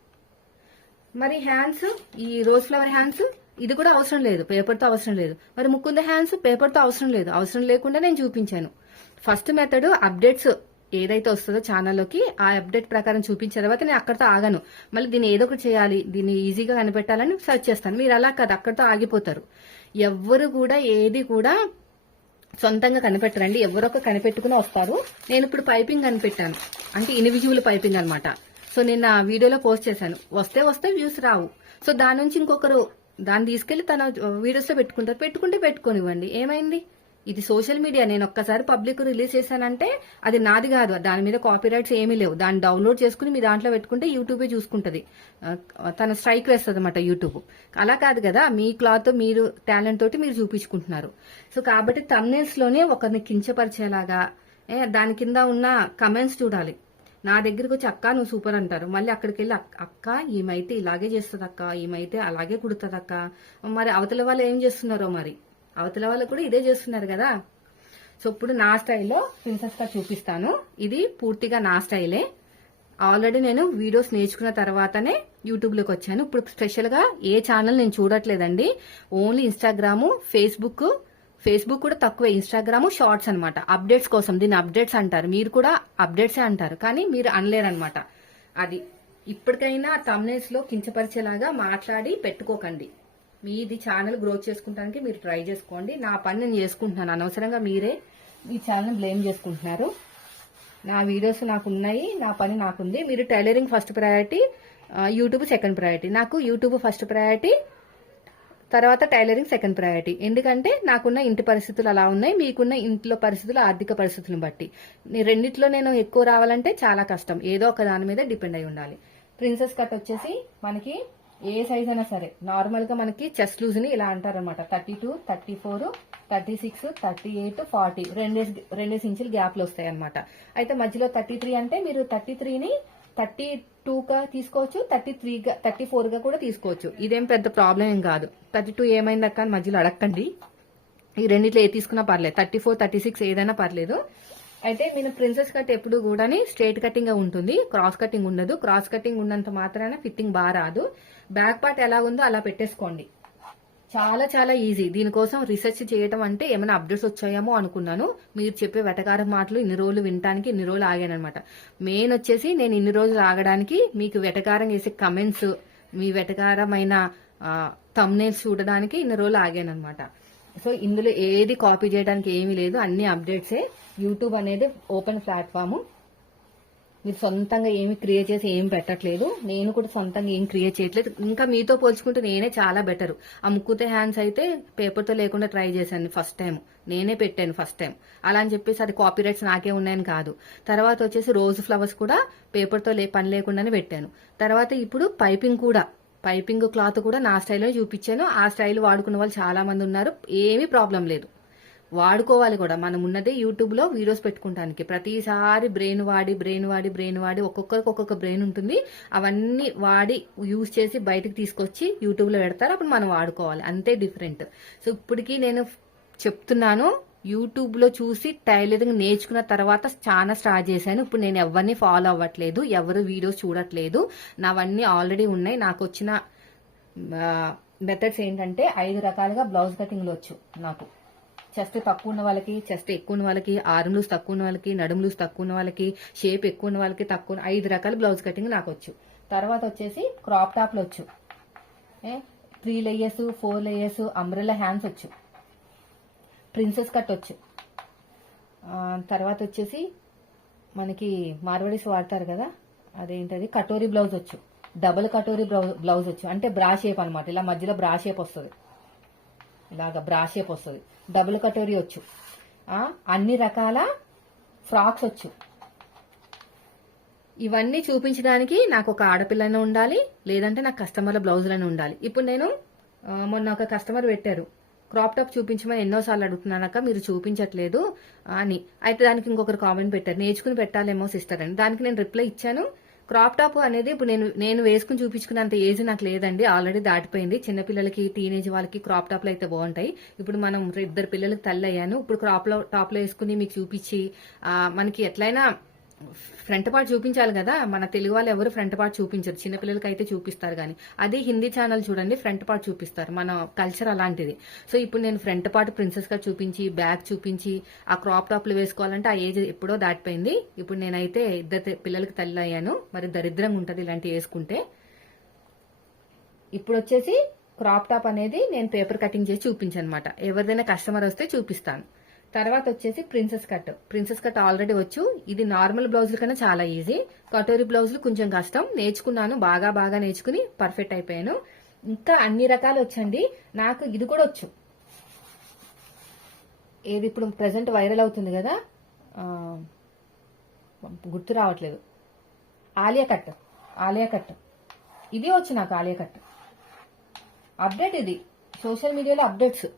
మరి హ్యాండ్స్, ఈ రోజ్ ఫ్లవర్ హ్యాండ్స్, ఇది కూడా అవసరం లేదు, పేపర్తో అవసరం లేదు. మరి ముకుంద హ్యాండ్స్ పేపర్తో అవసరం లేదు. అవసరం లేకుండా నేను చూపించాను. ఫస్ట్ మెథడ్ అప్డేట్స్ ఏదైతే వస్తుందో ఛానల్లోకి, ఆ అప్డేట్ ప్రకారం చూపించిన తర్వాత నేను అక్కడితో ఆగాను. మళ్ళీ దీన్ని ఏదో ఒకటి చేయాలి, దీన్ని ఈజీగా కనిపెట్టాలని సర్చ్ చేస్తాను. మీరు అలా కాదు, అక్కడితో ఆగిపోతారు. ఎవ్వరు కూడా ఏది కూడా సొంతంగా కనిపెట్టరండి, ఎవరొక కనిపెట్టుకుని వస్తారు. నేను ఇప్పుడు పైపింగ్ కనిపెట్టాను, అంటే ఇన్విజిబుల్ పైపింగ్ అనమాట. సో నేను ఆ వీడియోలో పోస్ట్ చేశాను. వస్తే వ్యూస్ రావు. సో దాని నుంచి ఇంకొకరు దాన్ని తీసుకెళ్లి తన వీడియోస్ లో పెట్టుకుంటారు. పెట్టుకోనివ్వండి, ఏమైంది. ఇది సోషల్ మీడియా. నేను ఒక్కసారి పబ్లిక్ రిలీజ్ చేశానంటే అది నాది కాదు, దాని మీద కాపీరైట్స్ ఏమీ లేవు. దాన్ని డౌన్లోడ్ చేసుకుని మీ దాంట్లో పెట్టుకుంటే యూట్యూబే చూసుకుంటది, తన స్ట్రైక్ వేస్తుంది అనమాట యూట్యూబ్. అలా కాదు కదా, మీ క్లాత్ మీరు టాలెంట్ తోటి మీరు చూపించుకుంటున్నారు. సో కాబట్టి థంబ్నెయిల్స్ లోనే ఒకరిని కించపరిచేలాగా దాని కింద ఉన్న కమెంట్స్ చూడాలి. నా దగ్గరికి వచ్చి అక్క నువ్వు సూపర్ అంటారు, మళ్ళీ అక్కడికి వెళ్ళి అక్క ఈమైతే ఇలాగే చేస్తుంది అక్క, ఈమైతే అలాగే కుడుతుంది అక్క. మరి అవతల వాళ్ళు ఏం చేస్తున్నారో, మరి అవతల వాళ్ళు కూడా ఇదే చేస్తున్నారు కదా. సో ఇప్పుడు నా స్టైల్లో ప్రిన్సెస్ గా చూపిస్తాను. ఇది పూర్తిగా నా స్టైలే. ఆల్రెడీ నేను వీడియోస్ నేర్చుకున్న తర్వాతనే యూట్యూబ్ లోకి వచ్చాను. ఇప్పుడు స్పెషల్ గా ఏ ఛానల్ నేను చూడట్లేదండి. ఓన్లీ ఇన్స్టాగ్రాము, ఫేస్బుక్ కూడా తక్కువే. ఇన్స్టాగ్రామ్ షార్ట్స్ అనమాట, అప్డేట్స్ కోసం. దీన్ని అప్డేట్స్ అంటారు, మీరు కూడా అప్డేట్సే అంటారు, కానీ మీరు అనలేరనమాట. అది ఇప్పటికైనా థంబ్నెయిల్స్ లో కించపరిచేలాగా మాట్లాడి పెట్టుకోకండి. మీది ఛానల్ గ్రోత్ చేసుకుంటానికి మీరు ట్రై చేసుకోండి. నా పని నేను చేసుకుంటున్నాను, అనవసరంగా మీరే ఈ ఛానల్ బ్లేమ్ చేసుకుంటున్నారు. నా వీడియోస్ నాకు ఉన్నాయి, నా పని నాకుంది. మీరు tailoring first priority, YouTube second priority. నాకు యూట్యూబ్ ఫస్ట్ ప్రయారిటీ, తర్వాత టైలరింగ్ సెకండ్ ప్రయారిటీ. ఎందుకంటే నాకున్న ఇంటి పరిస్థితులు అలా ఉన్నాయి, మీకున్న ఇంట్లో పరిస్థితులు, ఆర్థిక పరిస్థితులను బట్టి. రెండిట్లో నేను ఎక్కువ రావాలంటే చాలా కష్టం. ఏదో ఒక దాని మీద డిపెండ్ అయి ఉండాలి. ప్రిన్సెస్ కట్ వచ్చేసి మనకి ఏ సైజ్ అయినా సరే, నార్మల్ గా మనకి చెస్ట్ లూజ్ ని ఇలా అంటారనమాట. 32, 34, 36, 38, 40 రెండేసి ఇంచులు గ్యాప్లు వస్తాయి అనమాట. అయితే మధ్యలో 33 అంటే మీరు 33ని 32 గా తీసుకోవచ్చు, 34 గా కూడా తీసుకోవచ్చు. ఇదేం పెద్ద ప్రాబ్లం ఏం కాదు. 32 ఏమైంది అక్క అని మధ్యలో అడగండి. ఈ రెండిట్లో ఏ తీసుకున్నా పర్లేదు, 34, 36 ఏదైనా పర్లేదు. అయితే నేను ప్రిన్సెస్ కట్ ఎప్పుడు కూడా స్ట్రైట్ కటింగ్ గా ఉంటుంది, క్రాస్ కటింగ్ ఉండదు. క్రాస్ కటింగ్ ఉన్నంత మాత్రాన ఫిట్టింగ్ బాగా రాదు. బ్యాక్ పార్ట్ ఎలా ఉందో అలా పెట్టేసుకోండి. చాలా చాలా ఈజీ. దీనికోసం రీసెర్చ్ చేయటం అంటే ఏమైనా అప్డేట్స్ వచ్చాయేమో అనుకున్నాను. మీరు చెప్పే వెటకారం మాటలు ఇన్ని రోజులు వినడానికి ఇన్ని రోజులు ఆగానమాట. మెయిన్ వచ్చేసి నేను ఇన్ని రోజులు ఆగడానికి మీకు వెటకారం చేసే కమెంట్స్, మీ వెటకారమైన థంబ్నెయిల్స్ చూడడానికి ఇన్ని రోజులు ఆగానమాట. సో ఇందులో ఏది కాపీ చేయడానికి ఏమీ లేదు, అన్ని అప్డేట్సే. యూట్యూబ్ అనేది ఓపెన్ ప్లాట్ఫామ్. మీరు సొంతంగా ఏమి క్రియేట్ చేసి ఏం పెట్టట్లేదు, నేను కూడా సొంతంగా ఏం క్రియేట్ చేయట్లేదు. ఇంకా మీతో పోల్చుకుంటే నేనే చాలా బెటర్. ఆ ముక్కుతే హ్యాండ్స్ అయితే పేపర్తో లేకుండా ట్రై చేశాను ఫస్ట్ టైం, నేనే పెట్టాను ఫస్ట్ టైం. అలా అని చెప్పేసి అది కాపీ రైట్స్ నాకే ఉన్నాయని కాదు. తర్వాత వచ్చేసి రోజ్ ఫ్లవర్స్ కూడా పేపర్తో పని లేకుండానే పెట్టాను. తర్వాత ఇప్పుడు పైపింగ్ క్లాత్ కూడా నా స్టైల్లో చూపించాను. ఆ స్టైల్ వాడుకున్న వాళ్ళు చాలా మంది ఉన్నారు, ఏమీ ప్రాబ్లం లేదు. వాడుకోవాలి కూడా. మనం ఉన్నదే యూట్యూబ్లో వీడియోస్ పెట్టుకుంటానికి. ప్రతిసారి బ్రెయిన్ వాడి ఒక్కొక్కరికి ఒక్కొక్క బ్రెయిన్ ఉంటుంది. అవన్నీ వాడి యూజ్ చేసి బయటకు తీసుకొచ్చి యూట్యూబ్లో పెడతారు, అప్పుడు మనం వాడుకోవాలి, అంతే డిఫరెంట్. సో ఇప్పటికీ నేను చెప్తున్నాను, యూట్యూబ్లో చూసి టైలరింగ్ నేర్చుకున్న తర్వాత చాలా స్టార్ట్ చేశాను. ఇప్పుడు నేను ఎవరిని ఫాలో అవ్వట్లేదు, ఎవరు వీడియోస్ చూడట్లేదు, నావన్నీ ఆల్రెడీ ఉన్నాయి. నాకు వచ్చిన మెథడ్స్ ఏంటంటే 5 రకాలుగా బ్లౌజ్ కటింగ్లు వచ్చు నాకు. చెస్ట్ తక్కువ ఉన్న వాళ్ళకి, చెస్ట్ ఎక్కువ ఉన్న వాళ్ళకి, ఆర్మ్ లూస్ తక్కువ ఉన్న వాళ్ళకి, నడుము లూస్ తక్కువ ఉన్న వాళ్ళకి, షేప్ ఎక్కువ ఉన్న వాళ్ళకి, 5 రకాల బ్లౌజ్ కటింగ్ నాకు వచ్చు. తర్వాత వచ్చేసి క్రాప్ టాప్లు వచ్చు, 3 లేయర్స్ 4 లేయర్స్ అంబ్రెల్లా హ్యాండ్స్ వచ్చు, ప్రిన్సెస్ కట్ వచ్చు. తర్వాత వచ్చేసి మనకి మార్వడీస్ వాడతారు కదా, అదేంటది కటోరీ బ్లౌజ్ వచ్చు, డబుల్ కటోరీ బ్లౌజ్ వచ్చు. అంటే బ్రా షేప్ అనమాట, ఇలా మధ్యలో బ్రా షేప్ వస్తుంది, ఇలాగా బ్రా షేప్ వస్తుంది. డబుల్ కటోరీ వచ్చు. అన్ని రకాల ఫ్రాక్స్ వచ్చు. ఇవన్నీ చూపించడానికి నాకు ఒక ఆడపిల్లనే ఉండాలి, లేదంటే నాకు కస్టమర్ల బ్లౌజులనే ఉండాలి. ఇప్పుడు నేను మొన్న ఒక కస్టమర్ పెట్టారు, క్రాప్ టాప్ చూపించమని ఎన్నోసార్లు అడుగుతున్నానక్క, మీరు చూపించట్లేదు అని. అయితే దానికి ఇంకొకరు కామెంట్ పెట్టారు, నేర్చుకుని పెట్టాలేమో సిస్టర్ అని. దానికి నేను రిప్లై ఇచ్చాను, క్రాప్ టాప్ అనేది ఇప్పుడు నేను వేసుకుని చూపించుకున్నంత ఏజ్ నాకు లేదండి, ఆల్రెడీ దాటిపోయింది. చిన్నపిల్లలకి, టీనేజ్ వాళ్ళకి క్రాప్ టాప్లు అయితే బాగుంటాయి. ఇప్పుడు మనం 2 పిల్లలకి తల్లి అయ్యాను. ఇప్పుడు క్రాప్ టాప్లో వేసుకుని మీకు చూపించి మనకి ఎట్లయినా ఫ్రంట్ పార్ట్ చూపించాలి కదా. మన తెలుగు వాళ్ళు ఎవరు ఫ్రంట్ పార్ట్ చూపించరు, చిన్నపిల్లలకి అయితే చూపిస్తారు. కానీ అదే హిందీ ఛానల్ చూడండి, ఫ్రంట్ పార్ట్ చూపిస్తారు. మన కల్చర్ అలాంటిది. సో ఇప్పుడు నేను ఫ్రంట్ పార్ట్ ప్రిన్సెస్ గా చూపించి, బ్యాక్ చూపించి, ఆ క్రాప్ టాప్లు వేసుకోవాలంటే ఆ ఏజ్ ఎప్పుడో దాటిపోయింది. ఇప్పుడు నేనైతే 2 పిల్లలకి తల్లి అయ్యాను, మరి దరిద్రంగా ఉంటుంది ఇలాంటివి వేసుకుంటే. ఇప్పుడు వచ్చేసి క్రాప్ టాప్ అనేది నేను పేపర్ కటింగ్ చేసి చూపించాను అనమాట. ఎవరిదైనా కస్టమర్ వస్తే చూపిస్తాను. తర్వాత వచ్చేసి ప్రిన్సెస్ కట్ ఆల్రెడీ వచ్చు. ఇది నార్మల్ బ్లౌజుల కన్నా చాలా ఈజీ. కటోరీ బ్లౌజులు కొంచెం కష్టం, నేర్చుకున్నాను, బాగా నేర్చుకుని పర్ఫెక్ట్ అయిపోయాను. ఇంకా అన్ని రకాలు వచ్చండి నాకు. ఇది కూడా వచ్చు, ఏది ఇప్పుడు ప్రెసెంట్ వైరల్ అవుతుంది కదా, గుర్తు రావట్లేదు, ఆలియా కట్. ఇది వచ్చు నాకు, ఆలియా కట్. అప్డేట్ ఇది, సోషల్ మీడియాలో అప్డేట్స్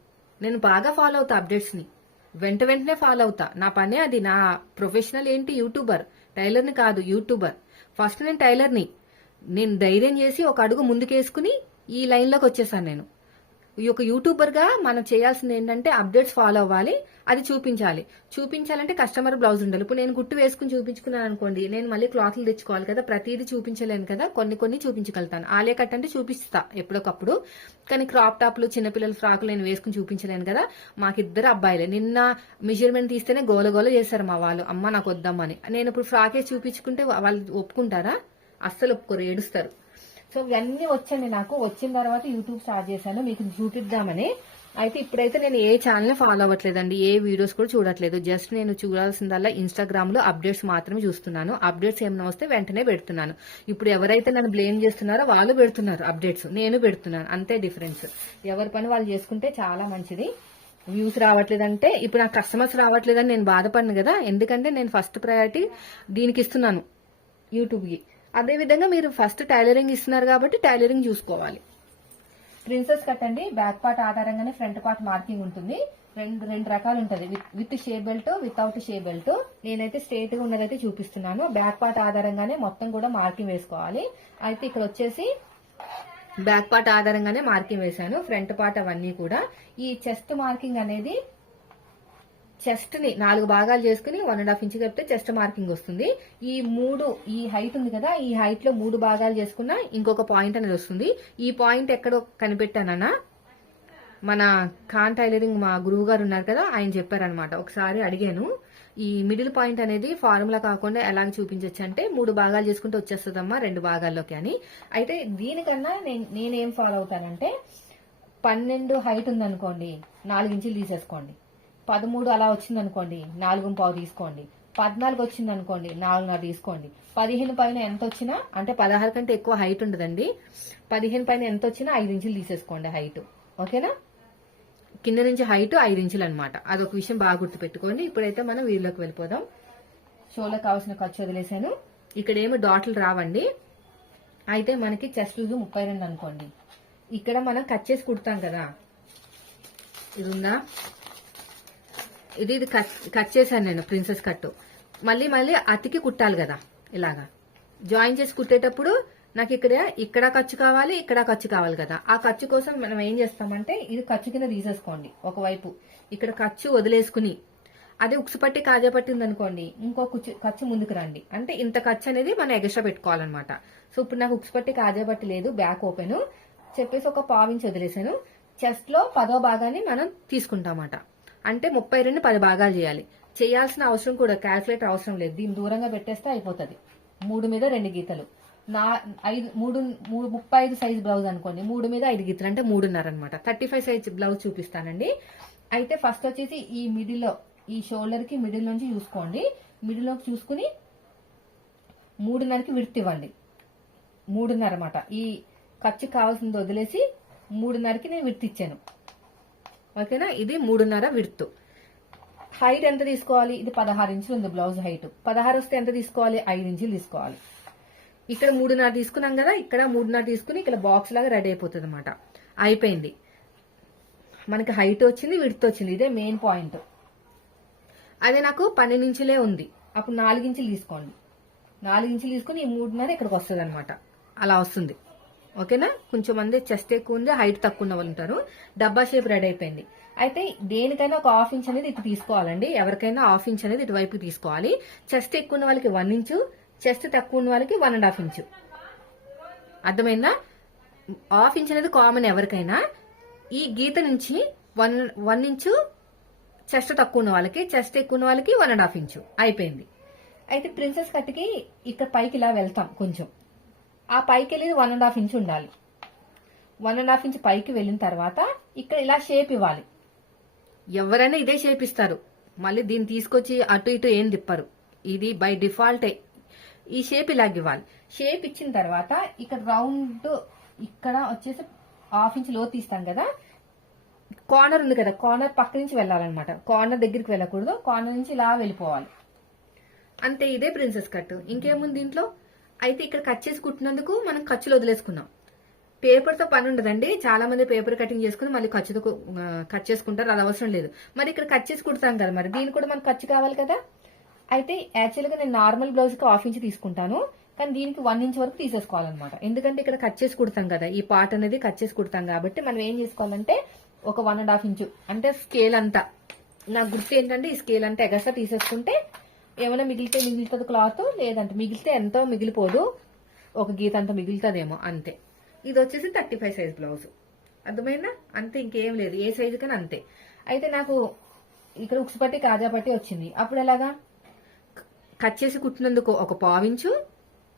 నేను బాగా ఫాలో అవుతా, అప్డేట్స్ని వెంటనే ఫాలో అవుతా. నా పనే అది. నా ప్రొఫెషనల్ ఏంటి, యూట్యూబర్. టైలర్ని కాదు, యూట్యూబర్. ఫస్ట్ నేను టైలర్ని. నేను ధైర్యం చేసి ఒక అడుగు ముందుకేసుకుని ఈ లైన్లోకి వచ్చేసాను నేను. ఈ యొక్క యూట్యూబర్గా మనం చేయాల్సింది ఏంటంటే అప్డేట్స్ ఫాలో అవ్వాలి, అది చూపించాలంటే కస్టమర్ బ్లౌజ్ ఉండాలి. ఇప్పుడు నేను గుట్టు వేసుకుని చూపించుకున్నాను అనుకోండి, నేను మళ్ళీ క్లాత్లు తెచ్చుకోవాలి కదా, ప్రతిదీ చూపించలేను కదా, కొన్ని చూపించగలుగుతాను. ఆలియా కట్ అంటే చూపిస్తా ఎప్పుడొకప్పుడు, కానీ క్రాప్ టాప్లు, చిన్నపిల్లల ఫ్రాకులు నేను వేసుకుని చూపించలేను కదా. మాకిద్దరు అబ్బాయిలే. నిన్న మెజర్మెంట్ తీస్తేనే గోల చేశారు మా వాళ్ళు, అమ్మ నాకు వద్దామని. నేను ఇప్పుడు ఫ్రాకే చూపించుకుంటే వాళ్ళు ఒప్పుకుంటారా? అస్సలు ఒప్పుకోరు, ఏడుస్తారు. సో ఇవన్నీ వచ్చండి నాకు. వచ్చిన తర్వాత యూట్యూబ్ స్టార్ట్ చేశాను మీకు చూపిద్దామని. అయితే ఇప్పుడైతే నేను ఏ ఛానల్ ఫాలో అవ్వట్లేదండి, ఏ వీడియోస్ కూడా చూడట్లేదు. జస్ట్ నేను చూడాల్సిందల్లా ఇన్స్టాగ్రామ్ లో అప్డేట్స్ మాత్రమే చూస్తున్నాను. అప్డేట్స్ ఏమైనా వస్తే వెంటనే పెడుతున్నాను. ఇప్పుడు ఎవరైతే నన్ను బ్లేమ్ చేస్తున్నారో వాళ్ళు పెడుతున్నారు అప్డేట్స్, నేను పెడుతున్నాను, అంతే డిఫరెన్స్. ఎవరి పని వాళ్ళు చేసుకుంటే చాలా మంచిది. వ్యూస్ రావట్లేదంటే, ఇప్పుడు నాకు కస్టమర్స్ రావట్లేదని నేను బాధపడను కదా, ఎందుకంటే నేను ఫస్ట్ ప్రయారిటీ దీనికి ఇస్తున్నాను, యూట్యూబ్కి. అదేవిధంగా మీరు ఫస్ట్ టైలరింగ్ ఇస్తున్నారు కాబట్టి టైలరింగ్ చూసుకోవాలి. ప్రిన్సెస్ కట్ అండి, బ్యాక్ పార్ట్ ఆధారంగానే ఫ్రంట్ పార్ట్ మార్కింగ్ ఉంటుంది. రెండు రకాలు ఉంటుంది, విత్ షే బెల్ట్, వితౌట్ షే బెల్ట్. నేనైతే స్ట్రేట్ గా ఉన్నదైతే చూపిస్తున్నాను. బ్యాక్ పార్ట్ ఆధారంగానే మొత్తం కూడా మార్కింగ్ వేసుకోవాలి. అయితే ఇక్కడ వచ్చేసి బ్యాక్ పార్ట్ ఆధారంగానే మార్కింగ్ వేశాను, ఫ్రంట్ పార్ట్ అవన్నీ కూడా. ఈ చెస్ట్ మార్కింగ్ అనేది చెస్ట్ ని 4 భాగాలు చేసుకుని 1.5 ఇంచ్ కడితే చెస్ట్ మార్కింగ్ వస్తుంది. ఈ హైట్ ఉంది కదా, ఈ హైట్ లో 3 భాగాలు చేసుకున్నా ఇంకొక పాయింట్ అనేది వస్తుంది. ఈ పాయింట్ ఎక్కడో కనిపెట్టానన్నా, మన ఖాన్ టైలరింగ్ మా గురువు గారు ఉన్నారు కదా, ఆయన చెప్పారనమాట. ఒకసారి అడిగాను, ఈ మిడిల్ పాయింట్ అనేది ఫార్ములా కాకుండా ఎలాగ చూపించచ్చు అంటే, 3 భాగాలు చేసుకుంటే వచ్చేస్తుందమ్మా 2 భాగాల్లోకి అని. అయితే దీనికన్నా నేనేం ఫాలో అవుతానంటే, 12 హైట్ ఉందనుకోండి, 4 ఇంచులు తీసేసుకోండి. 13 అలా వచ్చింది అనుకోండి, 4.25 తీసుకోండి. 14 వచ్చింది అనుకోండి, 4.5 తీసుకోండి. 15 పైన ఎంత వచ్చినా, అంటే 16 కంటే ఎక్కువ హైట్ ఉండదండి, 15 పైన ఎంత వచ్చినా 5 ఇంచులు తీసేసుకోండి హైట్. ఓకేనా? కింద నుంచి హైట్ 5 ఇంచులు అనమాట. అదొక విషయం బాగా గుర్తుపెట్టుకోండి. ఇప్పుడైతే మనం వీడియోలోకి వెళ్ళిపోదాం. షోలకు కావాల్సిన ఖర్చు వదిలేసాను. ఇక్కడ ఏమి డాట్లు రావండి. అయితే మనకి చెస్ట్ లూజ్ 32 అనుకోండి. ఇక్కడ మనం కట్ చేసి కుడతాం కదా, ఇది ఉందా, ఇది కట్ చేశాను నేను, ప్రిన్సెస్ కట్. మళ్ళీ అతికి కుట్టాలి కదా, ఇలాగా జాయిన్ చేసి కుట్టేటప్పుడు నాకు ఇక్కడ ఖర్చు కావాలి, ఇక్కడ ఖర్చు కావాలి కదా. ఆ ఖర్చు కోసం మనం ఏం చేస్తామంటే, ఇది ఖర్చు కింద తీసేసుకోండి ఒకవైపు, ఇక్కడ ఖర్చు వదిలేసుకుని, అదే ఉక్సు పట్టి కాజా పట్టింది అనుకోండి, ఇంకో ఖర్చు ముందుకు రండి. అంటే ఇంత ఖర్చు అనేది మనం ఎక్స్ట్రా పెట్టుకోవాలన్నమాట. సో ఇప్పుడు నాకు ఉక్సు పట్టి కాజా పట్టి లేదు, బ్యాక్ ఓపెన్ చెప్పేసి ఒక పావించి వదిలేసాను. చెస్ట్ లో 10వ భాగాన్ని మనం తీసుకుంటామట. అంటే 32 10 భాగాలు చేయాలి. చేయాల్సిన అవసరం కూడా క్యాల్కులేటర్ అవసరం లేదు, దీన్ని దూరంగా పెట్టేస్తే అయిపోతుంది. 3 మీద 2 గీతలు, 35 సైజ్ బ్లౌజ్ అనుకోండి, 3 మీద 5 గీతలు అంటే 3.5 అనమాట. 35 సైజ్ బ్లౌజ్ చూపిస్తానండి. అయితే ఫస్ట్ వచ్చేసి ఈ మిడిల్ లో, ఈ షోల్డర్ కి మిడిల్ నుంచి చూసుకోండి. మిడిల్ లోకి చూసుకుని 3.5కి విడ్త్ ఇవ్వండి. 3.5 అనమాట. ఈ ఖర్చు కావాల్సింది వదిలేసి 3.5కి నేను విడ్త్ ఇచ్చాను. ఓకేనా? ఇది 3.5 విడ్త్. హైట్ ఎంత తీసుకోవాలి? ఇది 16 ఇంచులు ఉంది బ్లౌజ్ హైట్. 16 వస్తే ఎంత తీసుకోవాలి? 5 ఇంచులు తీసుకోవాలి. ఇక్కడ 3.5 తీసుకున్నాం కదా, ఇక్కడ 3.5 తీసుకుని ఇక్కడ బాక్స్ లాగా రెడీ అయిపోతుంది అనమాట. అయిపోయింది. మనకి హైట్ వచ్చింది, విడ్త్ వచ్చింది. ఇదే మెయిన్ పాయింట్. అదే నాకు 12 ఇంచులే ఉంది, అప్పుడు 4 ఇంచులు తీసుకోండి. 4 ఇంచులు తీసుకుని ఈ 3.5 ఇక్కడికి వస్తుంది అనమాట. అలా వస్తుంది. ఓకేనా? కొంచెం మంది చెస్ట్ ఎక్కువ ఉంది, హైట్ తక్కువ ఉన్న వాళ్ళు ఉంటారు. డబ్బా షేప్ రెడీ అయిపోయింది. అయితే దేనికైనా ఒక 1/2 ఇంచ్ అనేది ఇటు తీసుకోవాలండి. ఎవరికైనా 1/2 ఇంచ్ అనేది ఇటువైపు తీసుకోవాలి. చెస్ట్ ఎక్కువ ఉన్న వాళ్ళకి 1 ఇంచు, చెస్ట్ తక్కువ ఉన్న వాళ్ళకి 1.5 ఇంచు. అర్థమైందా? 1/2 ఇంచ్ అనేది కామన్ ఎవరికైనా. ఈ గీత నుంచి 1 ఇంచు చెస్ట్ తక్కువ ఉన్న వాళ్ళకి, చెస్ట్ ఎక్కువ ఉన్న వాళ్ళకి 1.5 ఇంచు. అయిపోయింది. అయితే ప్రిన్సెస్ కట్కి ఇక్కడ పైకి ఇలా వెళ్తాం కొంచెం. ఆ పైకి వెళ్ళేది 1.5 ఇంచు ఉండాలి. 1.5 ఇంచు పైకి వెళ్ళిన తర్వాత ఇక్కడ ఇలా షేప్ ఇవ్వాలి. ఎవరైనా ఇదే షేప్ ఇస్తారు, మళ్ళీ దీన్ని తీసుకొచ్చి అటు ఇటు ఏం తిప్పరు. ఇది బై డిఫాల్ట్ ఈ షేప్ ఇలాగ ఇవ్వాలి. షేప్ ఇచ్చిన తర్వాత ఇక్కడ రౌండ్, ఇక్కడ వచ్చేసి 1/2 ఇంచు లో తీస్తాం కదా, కార్నర్ ఉంది కదా, కార్నర్ పక్క నుంచి వెళ్ళాలన్నమాట. కార్నర్ దగ్గరికి వెళ్ళకూడదు, కార్నర్ నుంచి ఇలా వెళ్ళిపోవాలి. అంతే, ఇదే ప్రిన్సెస్ కట్. ఇంకేముంది దీంట్లో? అయితే ఇక్కడ కట్ చేసి కుట్టినందుకు మనం ఖర్చులు వదిలేసుకున్నాం. పేపర్ తో పని ఉండదండి. చాలా మంది పేపర్ కటింగ్ చేసుకుని మళ్ళీ ఖర్చుతో కట్ చేసుకుంటారు, అది అవసరం లేదు. మరి ఇక్కడ కట్ చేసి కుడతాం కదా, మరి దీనికి కూడా మనకు ఖర్చు కావాలి కదా. అయితే యాక్చువల్ గా నేను నార్మల్ బ్లౌజ్ కి 1/2 ఇంచ్ తీసుకుంటాను, కానీ దీనికి 1 ఇంచ్ వరకు తీసేసుకోవాలన్నమాట. ఎందుకంటే ఇక్కడ కట్ చేసి కుడతాం కదా, ఈ పార్ట్ అనేది కట్ చేసి కుడతాం కాబట్టి మనం ఏం చేసుకోవాలంటే ఒక 1.5 ఇంచు, అంటే స్కేల్ అంతా, నాకు గుర్తు ఏంటంటే ఈ స్కేల్ అంతా ఎగస్ట్రా తీసేసుకుంటే ఏమైనా మిగులుతుంది క్లాత్, లేదంటే మిగిలితే ఎంతో మిగిలిపోదు, ఒక గీత అంతా మిగులుతుందేమో, అంతే. ఇది వచ్చేసి 35 సైజ్ బ్లౌజ్. అర్థమైందా? అంతే, ఇంకేం లేదు. ఏ సైజు కానీ అంతే. అయితే నాకు ఇక్కడ ఉక్సు పట్టి కాజా పట్టి వచ్చింది. అప్పుడు ఎలాగా? కట్ చేసి కుట్టినందుకు ఒక 1/4 ఇంచు,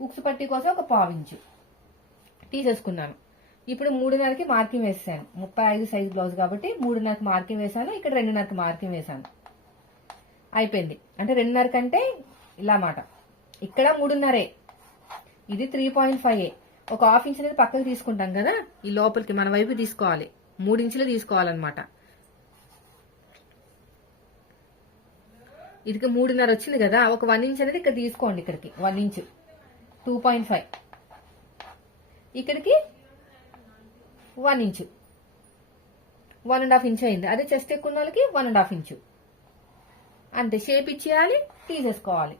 ఉక్సు పట్టి కోసం ఒక 1/4 ఇంచు తీసేసుకున్నాను. ఇప్పుడు 3.5కి మార్కింగ్ వేసాను. 35 సైజ్ బ్లౌజ్ కాబట్టి 3.5కి మార్కింగ్ వేసాను, ఇక్కడ 2.5కి మార్కింగ్ వేసాను. అయిపోయింది. అంటే 2.5 కంటే ఇలా మాట, ఇక్కడ 3.5, ఇది 3.5. ఒక 1/2 ఇంచ్ అనేది పక్కకి తీసుకుంటాం కదా, ఈ లోపలికి మన వైపు తీసుకోవాలి. 3 ఇంచులు తీసుకోవాలన్నమాట. ఇదికి 3.5 వచ్చింది కదా, ఒక 1 ఇంచ్ అనేది ఇక్కడ తీసుకోండి. ఇక్కడికి 1 ఇంచు 2.5, ఇక్కడికి 1 ఇంచు 1.5 ఇంచు అయింది. అదే చెస్ట్ ఎక్కువ ఉన్న వాళ్ళకి 1.5 ఇంచు. అంతే, షేప్ ఇచ్చేయాలి, తీసేసుకోవాలి.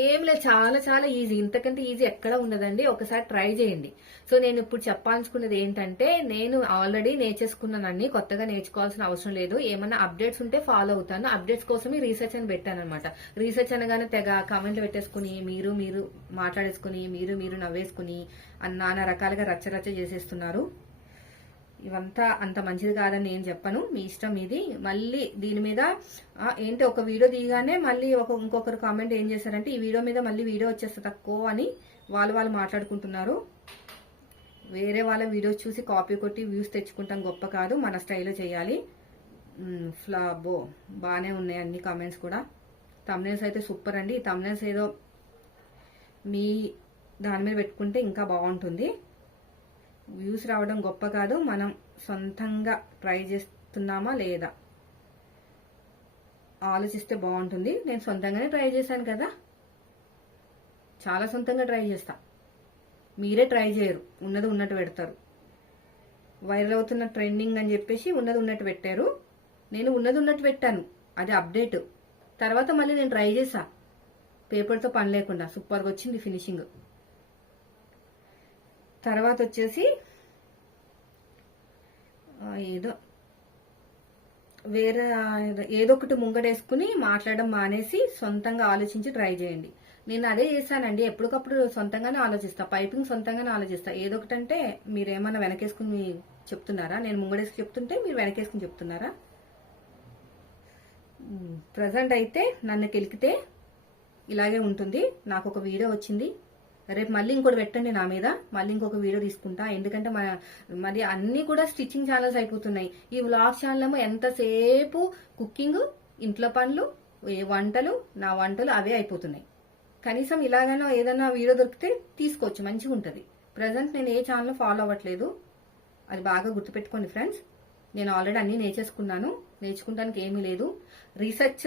ఏం లేదు, చాలా చాలా ఈజీ. ఇంతకంటే ఈజీ ఎక్కడ ఉండదండి. ఒకసారి ట్రై చేయండి. సో నేను ఇప్పుడు చెప్పాలనుకున్నది ఏంటంటే, నేను ఆల్రెడీ నేర్చేసుకున్నానని, కొత్తగా నేర్చుకోవాల్సిన అవసరం లేదు. ఏమైనా అప్డేట్స్ ఉంటే ఫాలో అవుతాను. అప్డేట్స్ కోసమే రీసెర్చ్ అని పెట్టాను అనమాట. రీసెర్చ్ అనగానే తెగ కామెంట్లు పెట్టేసుకుని, మీరు మాట్లాడేసుకుని, మీరు నవ్వేసుకుని నానా రకాలుగా రచ్చ చేసేస్తున్నారు. ఇవంతా అంత మంచిది కాదని నేను చెప్పను, మీ ఇష్టం ఇది. మళ్ళీ దీని మీద ఏంటి, ఒక వీడియో తీయగానే మళ్ళీ ఇంకొకరు కామెంట్ ఏం చేశారంటే, ఈ వీడియో మీద మళ్ళీ వీడియో వచ్చేస్తే తక్కువ అని వాళ్ళు మాట్లాడుకుంటున్నారు. వేరే వాళ్ళ వీడియోస్ చూసి కాపీ కొట్టి వ్యూస్ తెచ్చుకుంటాం గొప్ప కాదు, మన స్టైల్లో చేయాలి. బాగానే ఉన్నాయి అన్ని కామెంట్స్ కూడా. తమ్నైల్స్ అయితే సూపర్ అండి. ఈ తమ్నైల్స్ ఏదో మీ దాని మీద పెట్టుకుంటే ఇంకా బాగుంటుంది. వ్యూస్ రావడం గొప్ప కాదు, మనం సొంతంగా ట్రై చేస్తున్నామా లేదా ఆలోచిస్తే బాగుంటుంది. నేను సొంతంగానే ట్రై చేశాను కదా, చాలా సొంతంగా ట్రై చేస్తా. మీరే ట్రై చేయరు, ఉన్నది ఉన్నట్టు పెడతారు. వైరల్ అవుతున్న ట్రెండింగ్ అని చెప్పేసి ఉన్నది ఉన్నట్టు పెట్టారు. నేను ఉన్నది ఉన్నట్టు పెట్టాను, అది అప్డేట్. తర్వాత మళ్ళీ నేను ట్రై చేసా పేపర్తో పని లేకుండా, సూపర్గా వచ్చింది ఫినిషింగ్. తర్వాత వచ్చేసి ఏదో వేరే ఏదో ఒకటి ముంగడేసుకుని మాట్లాడడం మానేసి సొంతంగా ఆలోచించి ట్రై చేయండి. నేను అదే చేశానండి, ఎప్పటికప్పుడు సొంతంగానే ఆలోచిస్తా, పైపింగ్ సొంతంగానే ఆలోచిస్తా. ఏదో ఒకటంటే మీరేమన్నా వెనకేసుకుని చెప్తున్నారా? నేను ముంగడేసుకు చెప్తుంటే మీరు వెనకేసుకుని చెప్తున్నారా? ప్రజెంట్ అయితే నన్ను కెలికితే ఇలాగే ఉంటుంది. నాకు ఒక వీడియో వచ్చింది, రేపు మళ్ళీ ఇంకోటి పెట్టండి నా మీద, మళ్ళీ ఇంకొక వీడియో తీసుకుంటా. ఎందుకంటే మరి అన్ని కూడా స్టిచ్చింగ్ ఛానల్స్ అయిపోతున్నాయి. ఈ వ్లాగ్ ఛానల్ ఏమో ఎంతసేపు కుకింగ్, ఇంట్లో పనులు, వంటలు, నా వంటలు అవే అయిపోతున్నాయి. కనీసం ఇలాగైనా ఏదైనా వీడియో దొరికితే తీసుకోవచ్చు, మంచిగా ఉంటుంది. ప్రజెంట్ నేను ఏ ఛానల్ ఫాలో అవ్వట్లేదు, అది బాగా గుర్తుపెట్టుకోండి ఫ్రెండ్స్. నేను ఆల్రెడీ అన్ని నేర్చేసుకున్నాను, నేర్చుకుంటానికి ఏమీ లేదు. రీసెర్చ్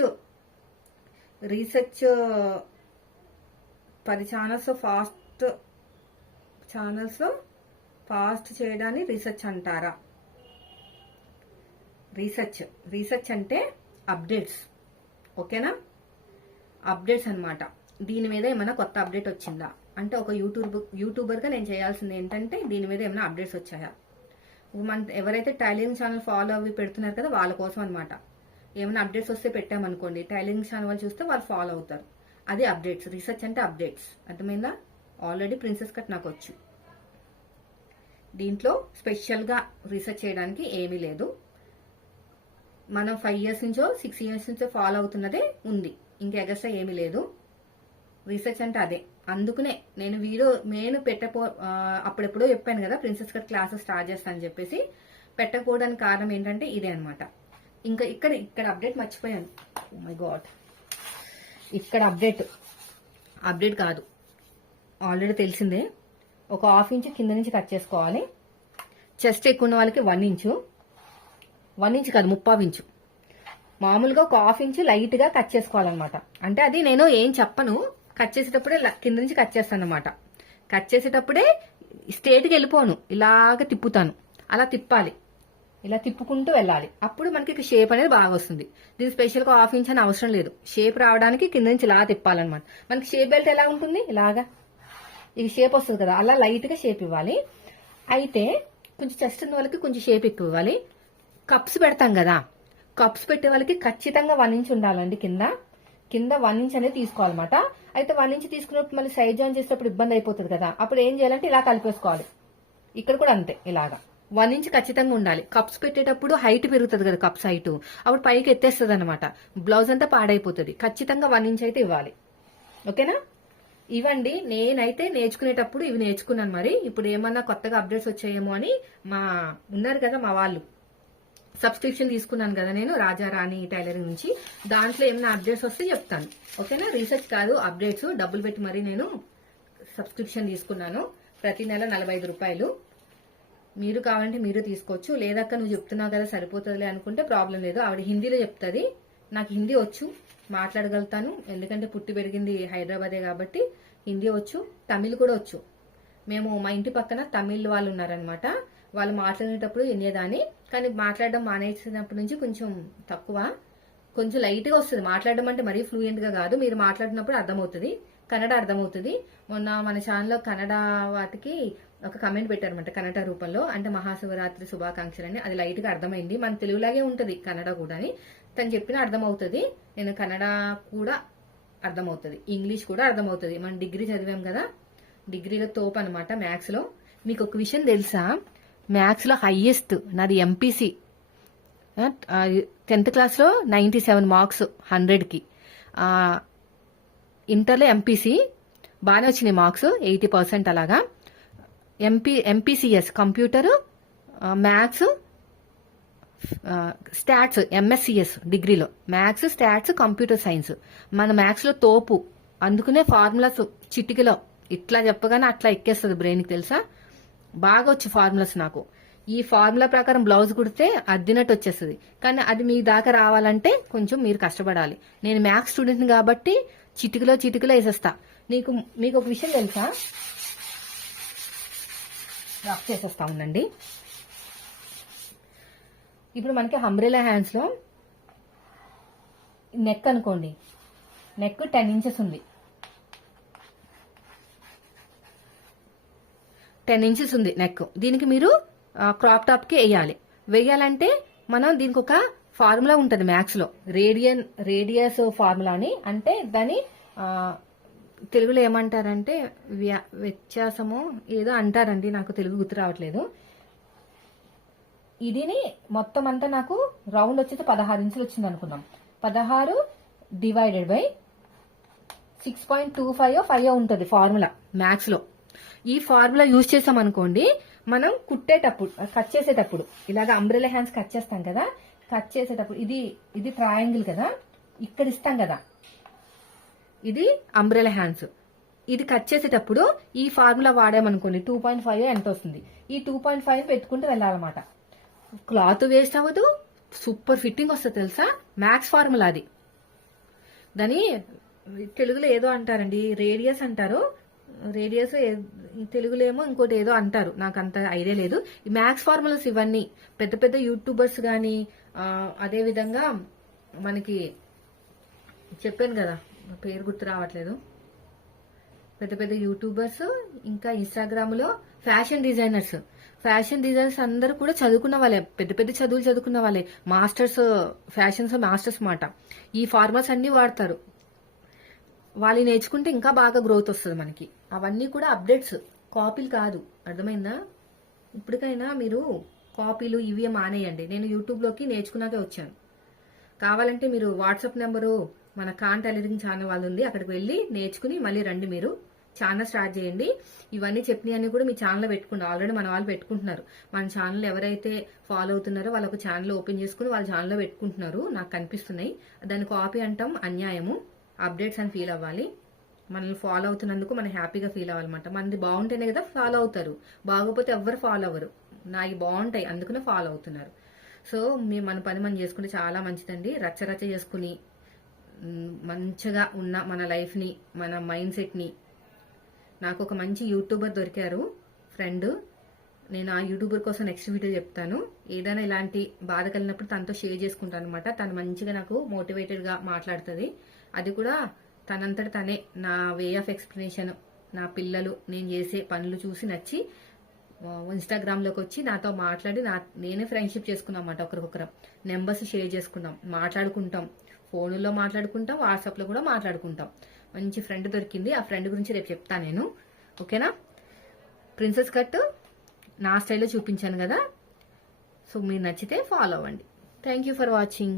10 ఛానల్స్ ఫాస్ట్ చేయడాన్ని రీసెర్చ్ అంటారా? రీసెర్చ్ అంటే అప్డేట్స్, ఓకేనా? అప్డేట్స్ అన్నమాట. దీని మీద ఏమైనా కొత్త అప్డేట్ వచ్చిందా అంటే ఒక యూట్యూబర్గా నేను చేయాల్సింది ఏంటంటే దీని మీద ఏమైనా అప్డేట్స్ వచ్చాయా. ఎవరైతే టైలరింగ్ ఛానల్ ఫాలో అవి పెడుతున్నారు కదా వాళ్ళ కోసం అనమాట. ఏమైనా అప్డేట్స్ వస్తే పెట్టామనుకోండి, టైలరింగ్ ఛానల్ వాళ్ళు చూస్తే వాళ్ళు ఫాలో అవుతారు. అది అప్డేట్స్. రీసెర్చ్ అంటే అప్డేట్స్, అర్థమైందా? ఆల్రెడీ ప్రిన్సెస్ కట్ నాకు వచ్చు. దీంట్లో స్పెషల్గా రీసెర్చ్ చేయడానికి ఏమీ లేదు. మనం 5 years నుంచో 6 years నుంచో ఫాలో అవుతున్నదే ఉంది, ఇంకా ఎగస్ట్రా ఏమీ లేదు. రీసెర్చ్ అంటే అదే. అందుకనే నేను అప్పుడెప్పుడో చెప్పాను కదా ప్రిన్సెస్ కట్ క్లాసెస్ స్టార్ట్ చేస్తానని చెప్పేసి. పెట్టకపోవడానికి కారణం ఏంటంటే ఇదే అనమాట. ఇంకా ఇక్కడ అప్డేట్ మర్చిపోయాను. ఓ మై గాడ్, ఇక్కడ అప్డేట్ కాదు, ఆల్రెడీ తెలిసిందే. ఒక 1/2 inch కింద నుంచి కట్ చేసుకోవాలి. చెస్ట్ ఎక్కువ ఉన్న వాళ్ళకి 1 inch, 1 inch కాదు 3/4 inch. మామూలుగా ఒక 1/2 inch లైట్ గా కట్ చేసుకోవాలన్నమాట. అంటే అది నేను ఏం చెప్పను, కట్ చేసేటప్పుడే కింద నుంచి కట్ చేస్తాను అనమాట. కట్ చేసేటప్పుడే స్ట్రేట్గా వెళ్ళిపోను, ఇలాగ తిప్పుతాను. అలా తిప్పాలి, ఇలా తిప్పుకుంటూ వెళ్ళాలి. అప్పుడు మనకి షేప్ అనేది బాగా వస్తుంది. దీని స్పెషల్గా 1/2 inch అని అవసరం లేదు. షేప్ రావడానికి కింద నుంచి ఇలా తిప్పాలన్నమాట. మనకి షేప్ బెల్ట్ ఎలా ఉంటుంది, ఇలాగా ఇది షేప్ వస్తుంది కదా, అలా లైట్ గా షేప్ ఇవ్వాలి. అయితే కొంచెం చెస్ట్ ఉన్న వాళ్ళకి కొంచెం షేప్ ఎక్కువ ఇవ్వాలి. కప్స్ పెడతాం కదా, కప్స్ పెట్టే వాళ్ళకి ఖచ్చితంగా 1 inch ఉండాలండి. కింద 1 inch అనేది తీసుకోవాలన్నమాట. అయితే 1 inch తీసుకున్నప్పుడు మళ్ళీ సైడ్ జాయిన్ చేసేటప్పుడు ఇబ్బంది అయిపోతుంది కదా, అప్పుడు ఏం చేయాలంటే ఇలా కలిపేసుకోవాలి. ఇక్కడ కూడా అంతే, ఇలాగా 1 inch ఖచ్చితంగా ఉండాలి. కప్స్ పెట్టేటప్పుడు హైట్ పెరుగుతుంది కదా, కప్స్ హైట్ అప్పుడు పైకి ఎత్తేస్తుంది అనమాట, బ్లౌజ్ అంతా పాడైపోతుంది. ఖచ్చితంగా 1 inch అయితే ఇవ్వాలి, ఓకేనా? ఇవ్వండి. నేనైతే నేర్చుకునేటప్పుడు ఇవి నేర్చుకున్నాను. మరి ఇప్పుడు ఏమన్నా కొత్తగా అప్డేట్స్ వచ్చాయేమో అని ఉన్నారు కదా మా వాళ్ళు, సబ్స్క్రిప్షన్ తీసుకున్నాను కదా నేను రాజారాణి టైలరింగ్ నుంచి. దాంట్లో ఏమైనా అప్డేట్స్ వస్తే చెప్తాను, ఓకేనా? రీసెర్చ్ కాదు, అప్డేట్స్. డబ్బులు పెట్టి మరి నేను సబ్స్క్రిప్షన్ తీసుకున్నాను. ప్రతి నెల 45 రూపాయలు. మీరు కావాలంటే మీరు తీసుకోవచ్చు. లేదక్క నువ్వు చెప్తున్నావు కదా సరిపోతుందిలే అనుకుంటే ప్రాబ్లం లేదు. ఆవిడ హిందీలో చెప్తుంది, నాకు హిందీ వచ్చు, మాట్లాడగలుగుతాను. ఎందుకంటే పుట్టి పెరిగింది హైదరాబాదే కాబట్టి హిందీ వచ్చు, తమిళ్ కూడా వచ్చు. మా ఇంటి పక్కన తమిళ్ వాళ్ళు ఉన్నారనమాట. వాళ్ళు మాట్లాడేటప్పుడు వినేదాన్ని, కానీ మాట్లాడడం మానేసినప్పటి నుంచి కొంచెం తక్కువ, కొంచెం లైట్గా వస్తుంది. మాట్లాడడం అంటే మరీ ఫ్లూయెంట్గా కాదు, మీరు మాట్లాడినప్పుడు అర్థమవుతుంది, కన్నడ అర్థమవుతుంది. మొన్న మన ఛానల్లో కన్నడ వాటికి ఒక కమెంట్ పెట్టారనమాట, కన్నడ రూపంలో. అంటే మహాశివరాత్రి శుభాకాంక్షలు అని. అది లైట్గా అర్థమైంది. మన తెలుగులాగే ఉంటుంది కన్నడ కూడా అని తను చెప్పిన అర్థమవుతుంది. నేను కన్నడ కూడా అర్థమవుతుంది, ఇంగ్లీష్ కూడా అర్థమవుతుంది. మనం డిగ్రీ చదివాం కదా, డిగ్రీలో తోపు అనమాట మ్యాథ్స్లో. మీకు ఒక విషయం తెలుసా, మ్యాథ్స్లో హైయెస్ట్ నాది ఎంపీసీ. 10th క్లాస్లో 97 మార్క్స్ 100కి. ఇంటర్లో ఎంపీసీ బాగానే వచ్చినాయి మార్క్స్, 80% అలాగా. MPCS computer maths stats MSCS డిగ్రీలో మ్యాథ్స్ స్టాట్స్ కంప్యూటర్ సైన్స్. మన మ్యాథ్స్లో తోపు, అందుకనే ఫార్ములాస్ చిటికలో ఇట్లా చెప్పగానే అట్లా ఎక్కేస్తుంది బ్రెయిన్కి తెలుసా. బాగా వచ్చి ఫార్ములాస్ నాకు. ఈ ఫార్ములా ప్రకారం బ్లౌజ్ కుడితే అద్దినట్టు వచ్చేస్తుంది. కానీ అది మీ దాకా రావాలంటే కొంచెం మీరు కష్టపడాలి. నేను మ్యాథ్స్ స్టూడెంట్ని కాబట్టి చిటికలో వేసేస్తా. మీకు ఒక విషయం తెలుసా, రఫ్ చేసేస్తా ఉండండి. ఇప్పుడు మనకి అంబ్రెలా హ్యాండ్స్లో నెక్ అనుకోండి, నెక్ 10 ఇంచెస్ ఉంది. 10 ఇంచెస్ ఉంది నెక్. దీనికి మీరు క్రాప్ టాప్కి వేయాలంటే మనం దీనికి ఒక ఫార్ములా ఉంటుంది మ్యాథ్స్లో, రేడియస్ ఫార్ములా అని. అంటే దాని తెలుగులో ఏమంటారంటే వ్యత్యాసము ఏదో అంటారండి, నాకు తెలుగు గుర్తు రావట్లేదు. ఇదిని మొత్తం అంతా నాకు రౌండ్ వచ్చేసి 16 ఇంచులు వచ్చింది అనుకుందాం. 16 డివైడెడ్ బై 6.25 ఉంటుంది ఫార్ములా మ్యాథ్స్ లో. ఈ ఫార్ములా యూజ్ చేసాం అనుకోండి, మనం కుట్టేటప్పుడు కట్ చేసేటప్పుడు ఇలాగ అంబ్రెలా హ్యాండ్స్ కట్ చేస్తాం కదా, కట్ చేసేటప్పుడు ఇది ట్రయాంగిల్ కదా, ఇక్కడ ఇస్తాం కదా, ఇది అంబ్రెలా హ్యాండ్స్. ఇది కట్ చేసేటప్పుడు ఈ ఫార్ములా వాడామనుకోండి 2.5 ఎంత వస్తుంది. ఈ 2.5 పెట్టుకుంటూ వెళ్ళాలన్నమాట. క్లాత్ వేస్ట్ అవ్వదు, సూపర్ ఫిట్టింగ్ వస్తుంది తెలుసా. మ్యాథ్స్ ఫార్ములా అది. దాని తెలుగులో ఏదో అంటారండి, రేడియస్ అంటారు. రేడియస్ తెలుగులో ఏమో ఇంకోటి ఏదో అంటారు, నాకు అంత ఐడియా లేదు. ఈ మ్యాథ్స్ ఫార్ములాస్ ఇవన్నీ పెద్ద పెద్ద యూట్యూబర్స్ కానీ, అదే విధంగా మనకి చెప్పాను కదా, పేరు గుర్తు రావట్లేదు, పెద్ద పెద్ద యూట్యూబర్స్, ఇంకా ఇన్స్టాగ్రామ్ లో ఫ్యాషన్ డిజైనర్స్ అందరూ కూడా చదువుకున్న వాళ్ళే, పెద్ద పెద్ద చదువులు చదువుకున్న వాళ్ళే, మాస్టర్స్ మాట. ఈ ఫార్ములాస్ అన్ని వాడతారు. వాళ్ళు నేర్చుకుంటే ఇంకా బాగా గ్రోత్ వస్తుంది మనకి. అవన్నీ కూడా అప్డేట్స్, కాపీలు కాదు, అర్థమైందా. ఇప్పటికైనా మీరు కాపీలు ఇవి మానేయండి. నేను యూట్యూబ్లోకి నేర్చుకున్నాకే వచ్చాను. కావాలంటే మీరు వాట్సాప్ నెంబరు మన కాన్ టైలరింగ్ ఛానల్ వాళ్ళు ఉంది, అక్కడికి వెళ్ళి నేర్చుకుని మళ్ళీ రండి. మీరు ఛానల్ స్టార్ట్ చేయండి. ఇవన్నీ చెప్పినవన్నీ కూడా మీ ఛానల్లో పెట్టుకోండి. ఆల్రెడీ మన వాళ్ళు పెట్టుకుంటున్నారు. మన ఛానల్ ఎవరైతే ఫాలో అవుతున్నారో వాళ్ళు ఒక ఛానల్ ఓపెన్ చేసుకుని వాళ్ళ ఛానల్లో పెట్టుకుంటున్నారు, నాకు కనిపిస్తున్నాయి. దాన్ని కాపీ అంటాం అన్యాయము. అప్డేట్స్ అని ఫీల్ అవ్వాలి. మనల్ని ఫాలో అవుతున్నందుకు మనం హ్యాపీగా ఫీల్ అవ్వాలన్నమాట. మనది బాగుంటేనే కదా ఫాలో అవుతారు, బాగోపోతే ఎవ్వరు ఫాలో అవ్వరు. నాయి బాగుంటాయి అందుకనే ఫాలో అవుతున్నారు. సో మన పని మనం చేసుకుంటే చాలా మంచిదండి. రచ్చ చేసుకుని మంచిగా ఉన్న మన లైఫ్ని, మన మైండ్ సెట్ని. నాకు ఒక మంచి యూట్యూబర్ దొరికారు ఫ్రెండ్. నేను ఆ యూట్యూబర్ కోసం నెక్స్ట్ వీడియో చెప్తాను. ఏదైనా ఇలాంటి బాధ కలిగినప్పుడు తనతో షేర్ చేసుకుంటాను అనమాట. తను మంచిగా నాకు మోటివేటెడ్గా మాట్లాడుతుంది. అది కూడా తనంతట తనే నా వే ఆఫ్ ఎక్స్ప్లెనేషన్, నా పిల్లలు నేను చేసే పనులు చూసి నచ్చి ఇన్స్టాగ్రామ్లోకి వచ్చి నాతో మాట్లాడి నేనే ఫ్రెండ్షిప్ చేసుకున్నాం అన్నమాట. ఒకరికొకరం నెంబర్స్ షేర్ చేసుకున్నాం, మాట్లాడుకుంటాం, ఫోన్లో మాట్లాడుకుంటాం, వాట్సాప్లో కూడా మాట్లాడుకుంటాం. మంచి ఫ్రెండ్ దొరికింది. ఆ ఫ్రెండ్ గురించి రేపు చెప్తాను నేను, ఓకేనా. ప్రిన్సెస్ కట్ నా స్టైల్లో చూపించాను కదా, సో మీరు నచ్చితే ఫాలో అవ్వండి. Thank you for watching.